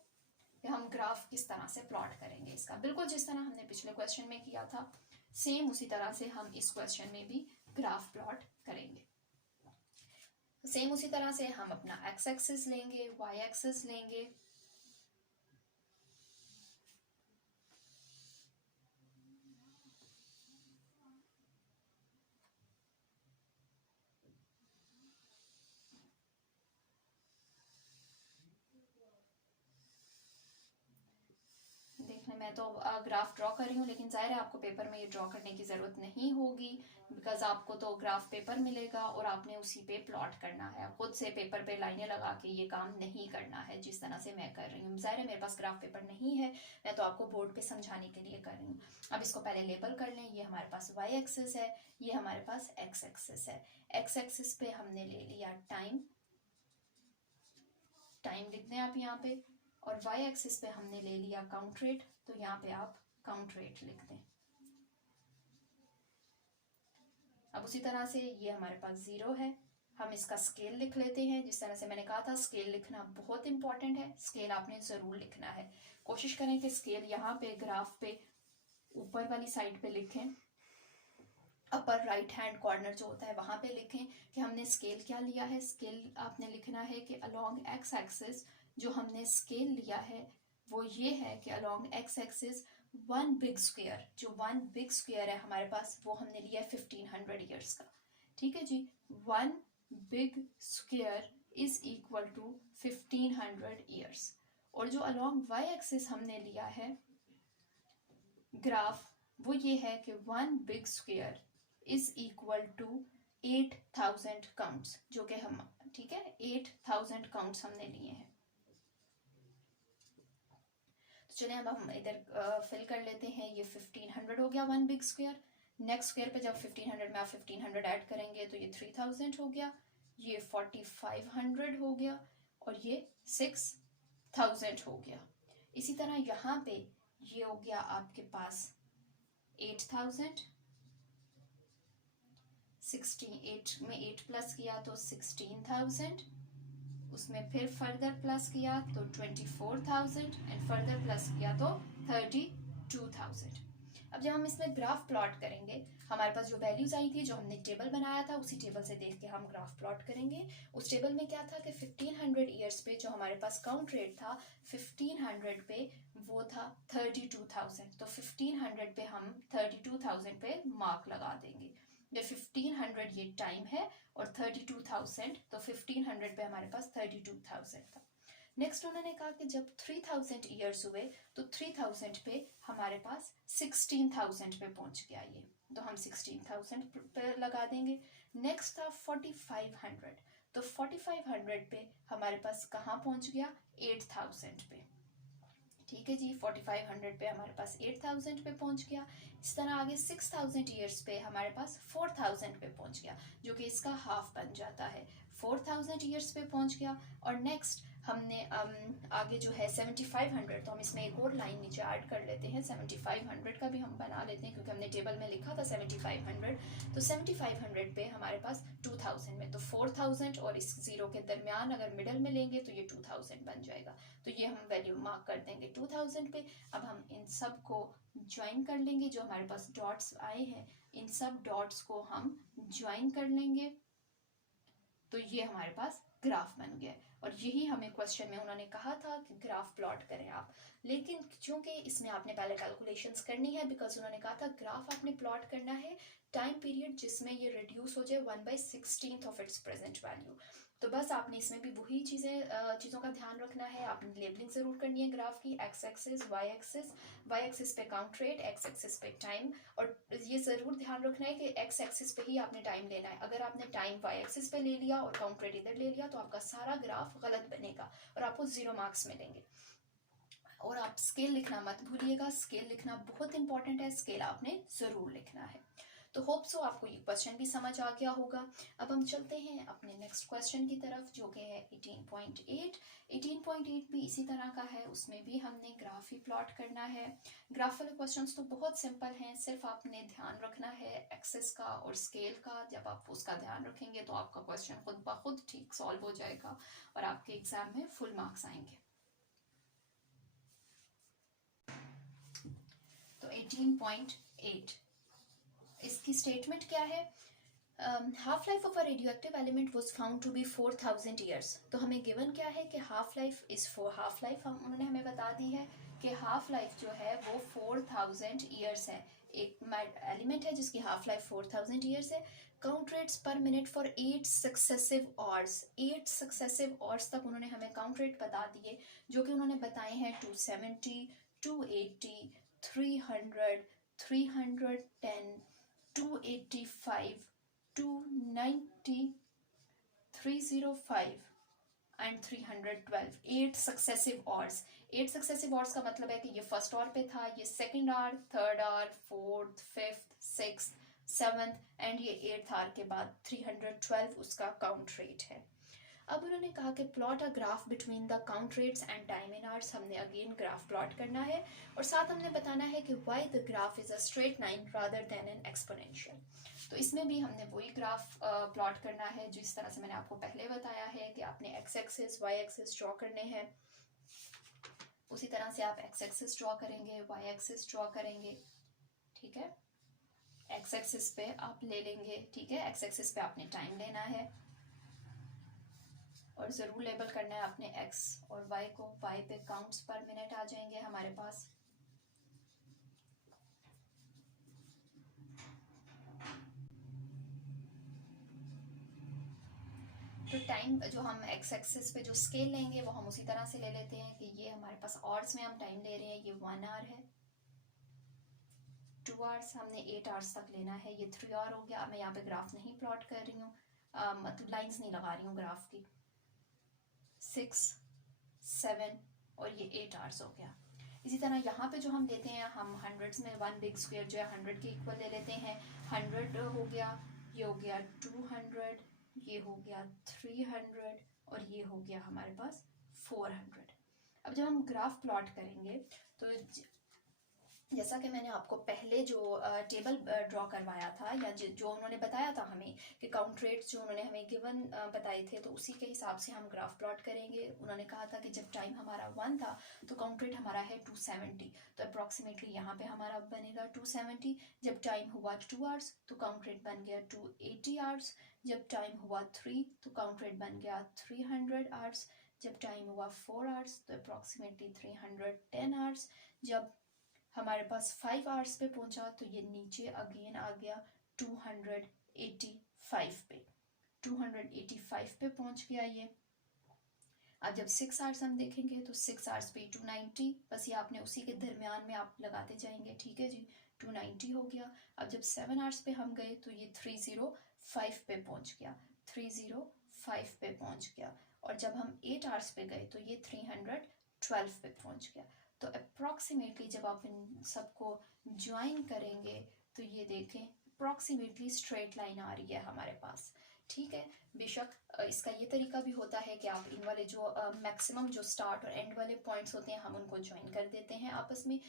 कि हम ग्राफ किस तरह से प्लॉट करेंगे इसका। बिल्कुल जिस तरह हमने पिछले क्वेश्चन में किया था सेम उसी तरह से हम इस क्वेश्चन में भी ग्राफ प्लॉट करेंगे। सेम उसी तरह से हम अपना एक्स एक्सिस लेंगे, वाई एक्सिस लेंगे, मैं तो ग्राफ ड्रॉ कर रही हूँ, लेकिन ज़ाहिर है आपको पेपर में ये ड्रॉ करने की ज़रूरत नहीं होगी, बिकॉज आपको तो ग्राफ पेपर मिलेगा और आपने उसी पे प्लॉट करना है। खुद से पेपर पे लाइनें लगा के ये काम नहीं करना है जिस तरह से मैं कर रही हूँ। ज़ाहिर है मेरे पास ग्राफ पेपर नहीं है, मैं तो आपको बोर्ड पे समझाने के लिए कर रही हूँ। अब इसको पहले लेबल कर लें। ये हमारे पास वाई एक्सिस है, ये हमारे पास एक्स एक्सिस है। एक्स एक्सिस पे हमने ले लिया टाइम, टाइम लिख दें आप यहाँ पे, और वाई एक्सिस पे हमने ले लिया काउंट रेट, तो यहाँ पे आप काउंट रेट लिख दें। अब उसी तरह से ये हमारे पास 0 है, हम इसका स्केल लिख लेते हैं। जिस तरह से मैंने कहा था स्केल लिखना बहुत इंपॉर्टेंट है, स्केल आपने ज़रूर लिखना है। कोशिश करें कि स्केल यहाँ पे ग्राफ पे ऊपर वाली साइड पे लिखें, अपर राइट हैंड कॉर्नर जो होता है वहाँ पे लिखें कि हमने स्केल क्या लिया है। स्केल आपने लिखना है कि अलोंग एक्स एक्सिस जो हमने स्केल लिया है वो ये है कि along x axis one big square, जो वन बिग स्क्वायर है हमारे पास वो हमने लिया है 1500 ईयर्स का। ठीक है जी, one big square is equal to 1500 years. और जो अलोंग वाई एक्सिस हमने लिया है ग्राफ वो ये है कि one big square is equal to 8000 counts, जो कि हम, ठीक है, 8000 काउंट्स हमने लिए हैं। तो चलिए अब हम इधर फिल कर लेते हैं। ये 1500 हो गया one big square. Next square पे जब 1500 में आप 1500 ऐड करेंगे तो ये 3000 हो गया, ये 4500 हो गया और ये 6000 हो गया। इसी तरह यहाँ पे ये हो गया आपके पास 8000, 68 में 8 प्लस किया तो 16000, उसमें फिर फर्दर प्लस किया तो 24000 एंड फर्दर प्लस किया तो 32000। अब जब हम इसमें ग्राफ प्लॉट करेंगे, हमारे पास जो वैल्यूज आई थी, जो हमने टेबल बनाया था, उसी टेबल से देख के हम ग्राफ प्लॉट करेंगे। उस टेबल में क्या था कि 1500 ईयर्स पे जो हमारे पास काउंट रेट था 1500 पे वो था 32000, तो 1500 पे हम 32000 पे मार्क लगा देंगे। जब 1500 ये टाइम है और 32000, तो 1500 पे हमारे पास 32000 था। नेक्स्ट उन्होंने कहा कि जब 3000 ईयर्स हुए तो 3000 पे हमारे पास 16000 पे पहुंच गया ये, तो हम 16000 पे लगा देंगे। नेक्स्ट था 4500, तो 4500 पे हमारे पास कहाँ पहुंच गया, 8000 पे। ठीक है जी, 4500 पे हमारे पास 8000 पे पहुंच गया। इस तरह आगे 6000 ईयर्स पे हमारे पास 4000 पे पहुंच गया, जो कि इसका हाफ बन जाता है। 4000 ईयर्स पे पहुंच गया। और नेक्स्ट हमने आगे जो है 7500, तो हम इसमें एक और लाइन नीचे ऐड कर लेते हैं, 7500 का भी हम बना लेते हैं क्योंकि हमने टेबल में लिखा था 7500। तो 7500 पे हमारे पास 2000 में, तो 4000 और इस जीरो के दरमियान अगर मिडल में लेंगे तो ये 2000 बन जाएगा, तो ये हम वैल्यू मार्क कर देंगे 2000 पे। अब हम इन सब को ज्वाइन कर लेंगे, जो हमारे पास डॉट्स आए हैं इन सब डॉट्स को हम ज्वाइन कर लेंगे, तो ये हमारे पास ग्राफ बन गया। और यही हमें क्वेश्चन में उन्होंने कहा था कि ग्राफ प्लॉट करें आप, लेकिन चूंकि इसमें आपने पहले कैलकुलेशंस करनी है, बिकॉज उन्होंने कहा था ग्राफ आपने प्लॉट करना है टाइम पीरियड जिसमें ये रिड्यूस हो जाए 1/16 ऑफ इट्स प्रेजेंट वैल्यू। तो बस आपने इसमें भी वही चीज़ों का ध्यान रखना है। आपने लेबलिंग ज़रूर करनी है ग्राफ की, एक्स एक्सिस, वाई एक्सिस पे काउंट रेट, एक्स एक्सिस पे टाइम। और ये ज़रूर ध्यान रखना है कि एक्स एक्सिस पे ही आपने टाइम लेना है। अगर आपने टाइम वाई एक्सिस पे ले लिया और काउंट रेट इधर ले लिया तो आपका सारा ग्राफ गलत बनेगा और आपको 0 मार्क्स मिलेंगे। और आप स्केल लिखना मत भूलिएगा, स्केल लिखना बहुत इंपॉर्टेंट है, स्केल आपने ज़रूर लिखना है। तो होप सो आपको ये क्वेश्चन भी समझ आ गया होगा। अब हम चलते हैं अपने नेक्स्ट क्वेश्चन की तरफ, जो कि है 18.8। 18.8 भी इसी तरह का है, उसमें भी हमने ग्राफ ही प्लॉट करना है। ग्राफ वाले क्वेश्चंस तो बहुत सिंपल हैं, सिर्फ आपने ध्यान रखना है एक्सेस का और स्केल का। जब आप उसका ध्यान रखेंगे तो आपका क्वेश्चन खुद ब खुद ठीक सॉल्व हो जाएगा और आपके एग्जाम में फुल मार्क्स आएंगे। तो 18.8 इसकी स्टेटमेंट क्या है, half life of a radioactive element was found to be 4000 years. तो हमें गिवन क्या है कि half life is half life उन्होंने हमें बता दी है कि हाफ लाइफ जो है वो 4000 ईयर्स है। एक एलिमेंट है जिसकी हाफ लाइफ 4000 ईयर्स है। काउंट रेट्स पर minute for 8 successive hours, 8 successive hours तक उन्होंने हमें काउंट रेट बता दिए, जो कि उन्होंने बताए हैं 270, 280, 300, 310, 285, 290, 305 and 312, 8 successive hours. 8 successive hours का मतलब है कि ये फर्स्ट आवर पे था, ये second hour, third hour, fourth, fifth, six, seventh and ये 8th आवर के बाद 312 उसका काउंट रेट है। अब उन्होंने कहा कि plot a graph between the count rates and time in hours. हमने अगेन ग्राफ प्लॉट करना है और साथ हमने बताना है कि why the graph is a straight line rather than N exponential. तो इसमें भी हमने वही ग्राफ प्लॉट करना है जिस तरह से मैंने आपको पहले बताया है कि आपने x axis y axis draw करने हैं, उसी तरह से आप एक्स एक्सिस ड्रॉ करेंगे, वाई एक्सिस ड्रॉ करेंगे, ठीक है। एक्स एक्सिस पे आप ले लेंगे, ठीक है, एक्स एक्सिस पे आपने टाइम लेना है और ज़रूर लेबल करना है आपने एक्स और वाई को। वाई पे काउंट्स पर मिनट आ जाएंगे हमारे पास। तो टाइम जो हम एक्स एक्सिस पे जो स्केल लेंगे वो हम उसी तरह से ले लेते हैं कि ये हमारे पास आवर्स में हम टाइम ले रहे हैं, ये 1 आवर है, 2 आवर्स, हमने 8 आवर्स तक लेना है, ये 3 आवर हो गया। मैं यहाँ पे ग्राफ नहीं प्लॉट कर रही हूँ, मतलब लाइंस नहीं लगा रही हूँ ग्राफ की। 6, 7 और ये 8 आवर्स हो गया। इसी तरह यहाँ पे जो हम लेते हैं, हम हंड्रेड्स में 1 बिग स्क्वायर जो है 100 के इक्वल ले लेते हैं। 100 हो गया, ये हो गया 200, ये हो गया 300 और ये हो गया हमारे पास 400। अब जब हम ग्राफ प्लॉट करेंगे तो जैसा कि मैंने आपको पहले जो टेबल ड्रॉ करवाया था या जो उन्होंने बताया था हमें कि काउंट रेट्स जो उन्होंने हमें गिवन बताए थे, तो उसी के हिसाब से हम ग्राफ प्लॉट करेंगे। उन्होंने कहा था कि जब टाइम हमारा 1 था तो काउंट रेट हमारा है 270, तो अप्रॉक्सीमेटली यहाँ पे हमारा बनेगा 270। जब टाइम हुआ 2 आवर्स तो काउंट रेट बन गया 280 आवर्स। जब टाइम हुआ 3 तो काउंट रेट बन गया 300 आवर्स। जब टाइम हुआ 4 आवर्स तो अप्रॉक्सीमेटली 310 आवर्स। जब हमारे पास 5 आवर्स पे पहुंचा तो ये नीचे अगेन आ गया 285 पे, 285 पे पहुंच गया ये। अब जब 6 आवर्स हम देखेंगे तो 6 आवर्स पे 290, बस ये आपने उसी के दरमियान में आप लगाते जाएंगे, ठीक है जी, 290 हो गया। अब जब 7 आवर्स पे हम गए तो ये 305 पे पहुंच गया, 305 पे पहुंच गया। और जब हम 8 आवर्स पे गए तो ये 312 पे पहुंच गया। तो अप्रॉक्सीमेटली जब आप इन सबको ज्वाइन करेंगे तो ये देखें अप्रॉक्सीमेटली स्ट्रेट लाइन आ रही है हमारे पास, ठीक है। बेशक इसका ये तरीका भी होता है कि आप इन वाले जो मैक्सिमम जो स्टार्ट और एंड वाले पॉइंट्स होते हैं हम उनको ज्वाइन कर देते हैं आपस में,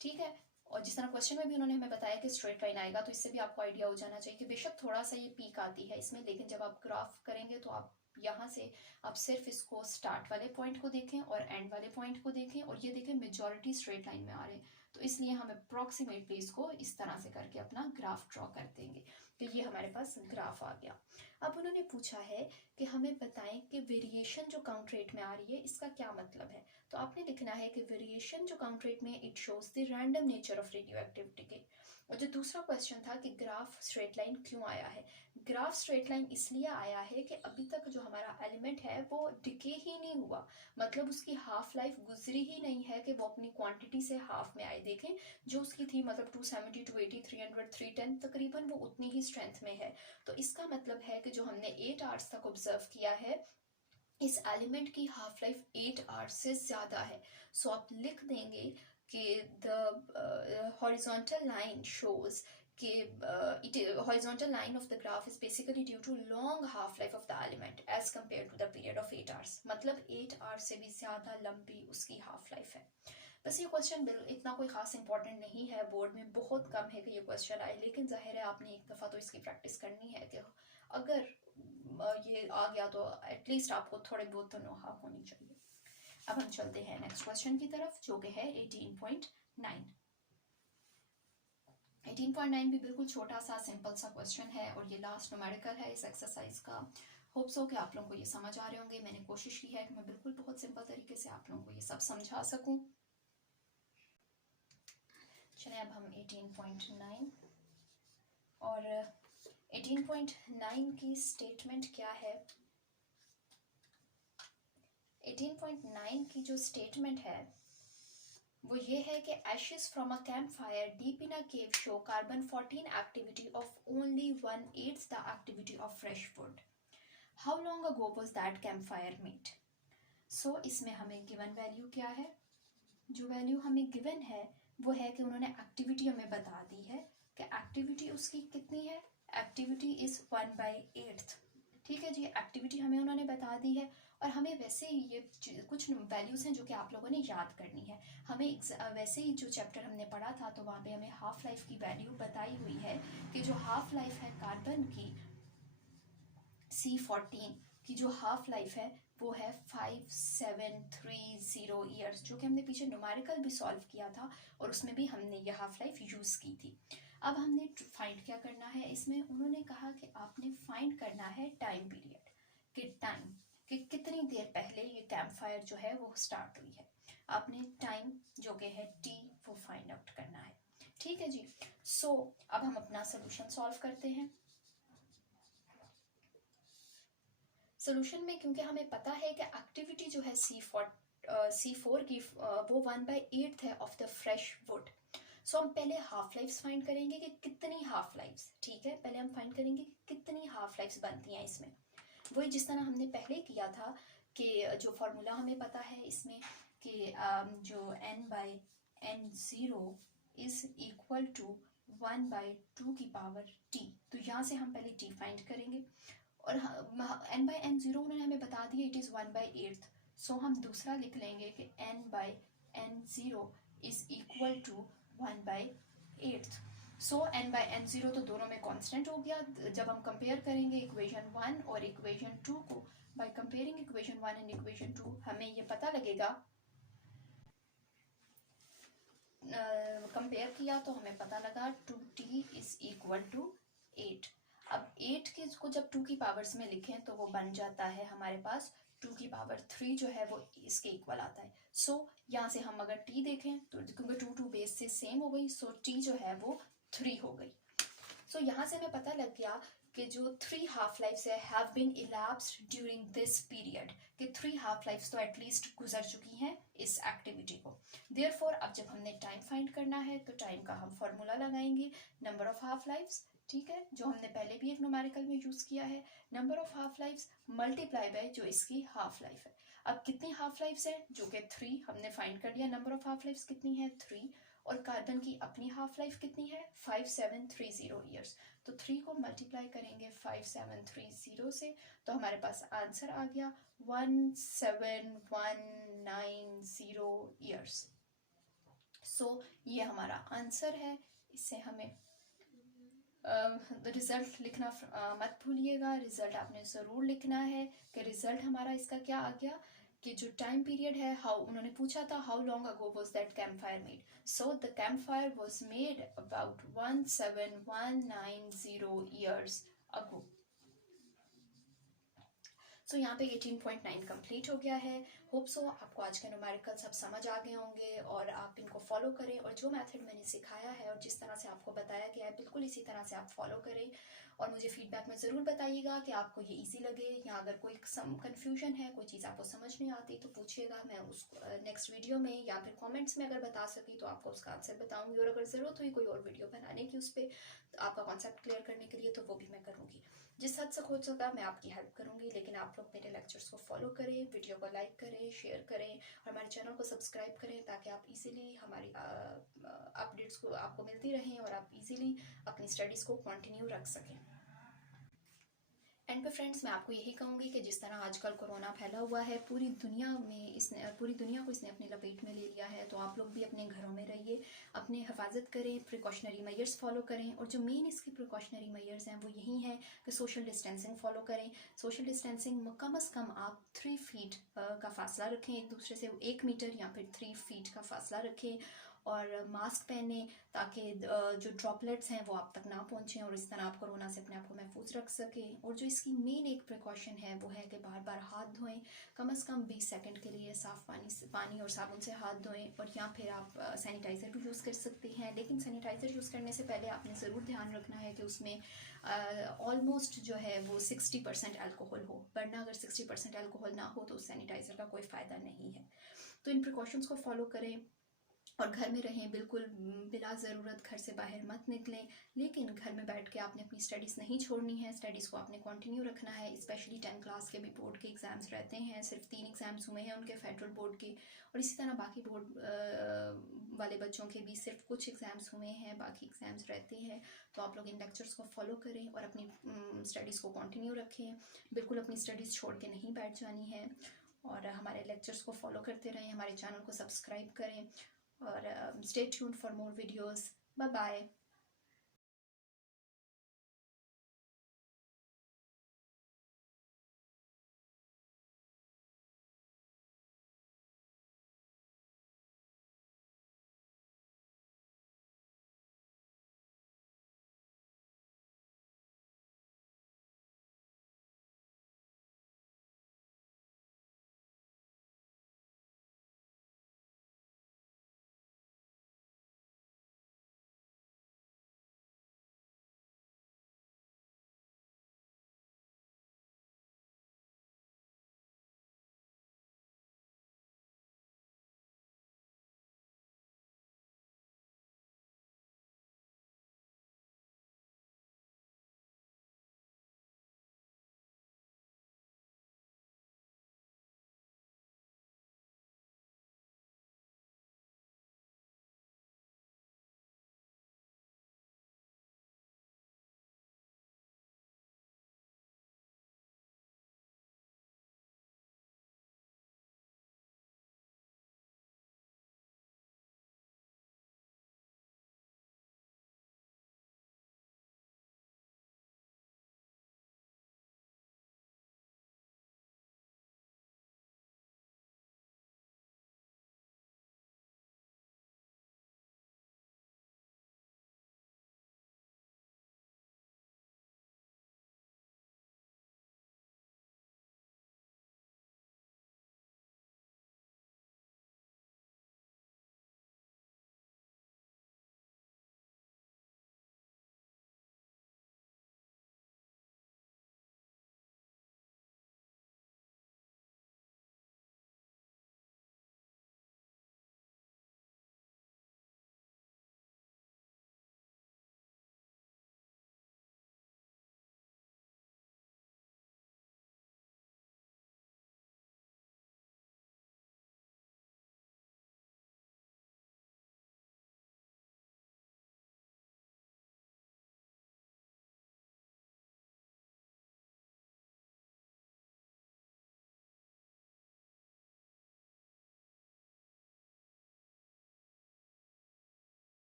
ठीक है। और जिस तरह क्वेश्चन में भी उन्होंने हमें बताया कि स्ट्रेट लाइन आएगा, तो इससे भी आपको आइडिया हो जाना चाहिए कि बेशक थोड़ा सा ये पीक आती है इसमें, लेकिन जब आप ग्राफ करेंगे तो आप यहाँ से आप सिर्फ इसको स्टार्ट वाले पॉइंट को देखें और एंड वाले पॉइंट को देखें और ये देखें मेजॉरिटी स्ट्रेट लाइन में आ रहे हैं। तो इसलिए हम अप्रॉक्सीमेटली इसको इस तरह से करके अपना ग्राफ ड्रॉ कर देंगे। तो ये हमारे पास ग्राफ आ गया। अब उन्होंने पूछा है कि हमें बताएं कि वेरिएशन जो काउंट रेट में आ रही है इसका क्या मतलब है। तो आपने लिखना है कि वेरिएशन जो काउंट रेट में it shows the random nature of radio activity के। और जो दूसरा क्वेश्चन था कि ग्राफ स्ट्रेट लाइन क्यों आया है, ग्राफ स्ट्रेट लाइन इसलिए आया है कि अभी तक जो हमारा एलिमेंट है वो डिके ही नहीं हुआ, मतलब उसकी हाफ लाइफ गुजरी ही नहीं है कि वो अपनी क्वांटिटी से हाफ में आए। देखें जो उसकी थी मतलब 270, 280, 300, 310 तकरीबन वो उतनी ही स्ट्रेंथ में है। तो इसका मतलब है कि जो हमने 8 आवर्स तक ऑब्जर्व किया है इस एलिमेंट की हाफ लाइफ 8 आवर्स से ज़्यादा है। सो आप लिख देंगे कि द हॉरिजॉन्टल लाइन शोज कि horizontal line of the graph is basically due to long half life of the element as compared to the period of 8 hours, मतलब 8 hours से भी ज़्यादा लंबी उसकी हाफ लाइफ है। बस ये क्वेश्चन इतना कोई खास इंपॉर्टेंट नहीं है, बोर्ड में बहुत कम है कि ये क्वेश्चन आए, लेकिन जाहिर है आपने एक दफ़ा तो इसकी प्रैक्टिस करनी है कि अगर ये आ गया तो एटलीस्ट आपको थोड़े बहुत तो नोहा होनी चाहिए। अब हम चलते हैं नेक्स्ट क्वेश्चन की तरफ जो कि है 18.9। 18.9 भी बिल्कुल छोटा सा सिंपल सा क्वेश्चन है और ये लास्ट न्यूमेरिकल है इस एक्सरसाइज का। होप्स हो कि आप लोगों को ये समझ आ रहे होंगे। मैंने कोशिश की है कि मैं बिल्कुल बहुत सिंपल तरीके से आप लोगों को ये सब समझा सकूं। चलिए अब हम 18.9 और 18.9 की स्टेटमेंट क्या है। 18.9 की जो स्टेटमेंट है वो ये है कि ashes from a campfire deep in a cave show carbon 14 activity of only 1/8 the activity of fresh wood. How long ago was that campfire made? So इसमें हमें गिवन वैल्यू क्या है? जो वैल्यू हमें गिवन है वो है कि उन्होंने एक्टिविटी हमें बता दी है कि एक्टिविटी उसकी कितनी है. Activity is 1/8. ठीक है जी, एक्टिविटी हमें उन्होंने बता दी है. और हमें वैसे ही ये कुछ वैल्यूज़ हैं जो कि आप लोगों ने याद करनी है. हमें वैसे ही जो चैप्टर हमने पढ़ा था तो वहाँ पे हमें हाफ लाइफ की वैल्यू बताई हुई है कि जो हाफ लाइफ है कार्बन की C14 की जो हाफ लाइफ है वो है 5730 ईयर्स, जो कि हमने पीछे न्यूमेरिकल भी सॉल्व किया था और उसमें भी हमने ये हाफ लाइफ यूज़ की थी. अब हमने फाइंड क्या करना है इसमें. उन्होंने कहा कि आपने फाइंड करना है टाइम पीरियड कि टाइम कि कितनी देर पहले ये कैंप फायर जो है वो स्टार्ट हुई है. आपने टाइम जो कि है टी वो फाइंड आउट करना है. ठीक है जी. सो अब हम अपना सोल्यूशन सॉल्व करते हैं. सोल्यूशन में क्योंकि हमें पता है कि एक्टिविटी जो है C4 की वो 1/8 है ऑफ द फ्रेश वुड. सो हम पहले हाफ लाइफ्स फाइंड करेंगे कि कितनी हाफ लाइफ्स. ठीक है, पहले हम फाइंड करेंगे कि कितनी हाफ लाइफ्स बनती हैं इसमें. वही जिस तरह हमने पहले किया था कि जो फार्मूला हमें पता है इसमें कि जो n/n0 इज इक्वल टू 1/2 की पावर t. तो यहाँ से हम पहले t फाइंड करेंगे और n/n0 उन्होंने हमें बता दिया इट इज़ 1/8. सो हम दूसरा लिख लेंगे कि n/n0 is equal to 1/8. So n/n0 तो दोनों में कांस्टेंट हो गया. जब हम कंपेयर करेंगे इक्वेशन 1 और इक्वेशन 2 को, by comparing equation 1 and equation 2 हमें ये पता लगेगा, कंपेयर किया तो हमें पता लगा 2t इज इक्वल टू 8. अब 8 की को जब 2 की पावर्स में लिखें तो वो बन जाता है हमारे पास 2 की पावर 3 जो है वो इसके इक्वल आता है. सो यहाँ से हम अगर t देखें तो क्योंकि 2 बेस से सेम हो गई सो t जो है वो 3 हो गई. सो यहाँ से हमें पता लग गया कि जो 3 हाफ लाइफ्स है have been elapsed during this period, कि 3 हाफ लाइफ्स तो एटलीस्ट गुजर चुकी हैं इस एक्टिविटी को. देयरफॉर अब जब हमने टाइम फाइंड करना है तो टाइम का हम फॉर्मूला लगाएंगे नंबर ऑफ हाफ लाइफ्स. ठीक है, जो हमने पहले भी एक न्यूमेरिकल में यूज़ किया है, number of half lifes multiply by जो इसकी हाफ लाइफ है. अब कितनी हाफ लाइफ्स है जो कि 3 हमने फाइंड कर लिया. नंबर ऑफ हाफ लाइफ्स कितनी है 3 और कार्बन की अपनी हाफ लाइफ कितनी है 5730 ईयर्स. तो 3 को मल्टीप्लाई करेंगे 5730 से तो हमारे पास आंसर आ गया 17190 ईयर्स. सो ये हमारा आंसर है. इससे हमें रिज़ल्ट लिखना मत भूलिएगा. रिज़ल्ट आपने ज़रूर लिखना है कि रिज़ल्ट हमारा इसका क्या आ गया कि जो टाइम पीरियड है हाउ उन्होंने पूछा था how long ago was that camp fire made. So the camp fire was made about 17190 years ago. So यहाँ पे 18.9 कंप्लीट हो गया है. होप सो आपको आज के न्यूमेरिकल सब समझ आ गए होंगे और आप इनको फॉलो करें और जो मेथड मैंने सिखाया है और जिस तरह से आपको बताया गया है बिल्कुल इसी तरह से आप फॉलो करें. और मुझे फीडबैक में ज़रूर बताइएगा कि आपको ये इजी लगे या अगर कोई कन्फ्यूजन है, कोई चीज़ आपको समझ नहीं आती तो पूछिएगा. मैं उस नेक्स्ट वीडियो में या फिर कमेंट्स में अगर बता सकी तो आपको उसका आंसर बताऊंगी. और अगर ज़रूरत हुई कोई और वीडियो बनाने की उस पर आपका कॉन्सेप्ट क्लियर करने के लिए तो वो भी मैं करूँगी. जिस हद तक हो सका मैं आपकी हेल्प करूँगी. लेकिन आप लोग मेरे लेक्चर्स को फॉलो करें, वीडियो को लाइक करें, शेयर करें और हमारे चैनल को सब्सक्राइब करें ताकि आप इजीली हमारी अपडेट्स को आपको मिलती रहें और आप इजीली अपनी स्टडीज़ को कंटिन्यू रख सकें. एंड पे फ्रेंड्स मैं आपको यही कहूँगी कि जिस तरह आजकल कोरोना फैला हुआ है पूरी दुनिया को इसने अपनी लपेट में ले लिया है, तो आप लोग भी अपने घरों में रहिए, अपने हिफाजत करें, प्रिकॉशनरी मेजर्स फॉलो करें. और जो मेन इसके प्रिकॉशनरी मेजर्स हैं वो यही हैं कि सोशल डिस्टेंसिंग फॉलो करें. सोशल डिस्टेंसिंग कम अज़ कम आप 3 फीट का फासला रखें एक दूसरे से, 1 मीटर या फिर 3 फीट का फासला रखें और मास्क पहने ताकि जो ड्रॉपलेट्स हैं वो आप तक ना पहुँचें और इस तरह आप कोरोना से अपने आप को महफूज रख सकें. और जो इसकी मेन एक प्रिकॉशन है वो है कि बार बार हाथ धोएं, कम से कम 20 सेकंड के लिए साफ़ पानी और साबुन से हाथ धोएं. और या फिर आप सैनिटाइज़र भी यूज़ कर सकते हैं. लेकिन सैनिटाइज़र यूज़ करने से पहले आपने ज़रूर ध्यान रखना है कि उसमें ऑलमोस्ट जो है वो 60% अल्कोहल हो, वरना अगर 60% अल्कोहल ना हो तो उस सैनिटाइज़र का कोई फ़ायदा नहीं है. तो इन प्रिकॉशंस को फॉलो करें. और घर में रहें, बिल्कुल बिला ज़रूरत घर से बाहर मत निकलें। लेकिन घर में बैठ के आपने अपनी स्टडीज़ नहीं छोड़नी है, स्टडीज़ को आपने कंटिन्यू रखना है। स्पेशली 10 क्लास के भी बोर्ड के एग्ज़ाम्स रहते हैं, सिर्फ 3 एग्ज़ाम्स हुए हैं उनके फेडरल बोर्ड के, और इसी तरह बाकी बोर्ड वाले बच्चों के भी सिर्फ कुछ एग्ज़ाम्स हुए हैं, बाकी एग्ज़ाम्स रहते हैं। तो आप लोग इन लेक्चर्स को फॉलो करें और अपनी स्टडीज़ को कंटिन्यू रखें, बिल्कुल अपनी स्टडीज़ छोड़ के नहीं बैठ जानी है। और हमारे लेक्चर्स को फॉलो करते रहें, हमारे चैनल को सब्सक्राइब करें, और stay tuned for more videos. Bye bye.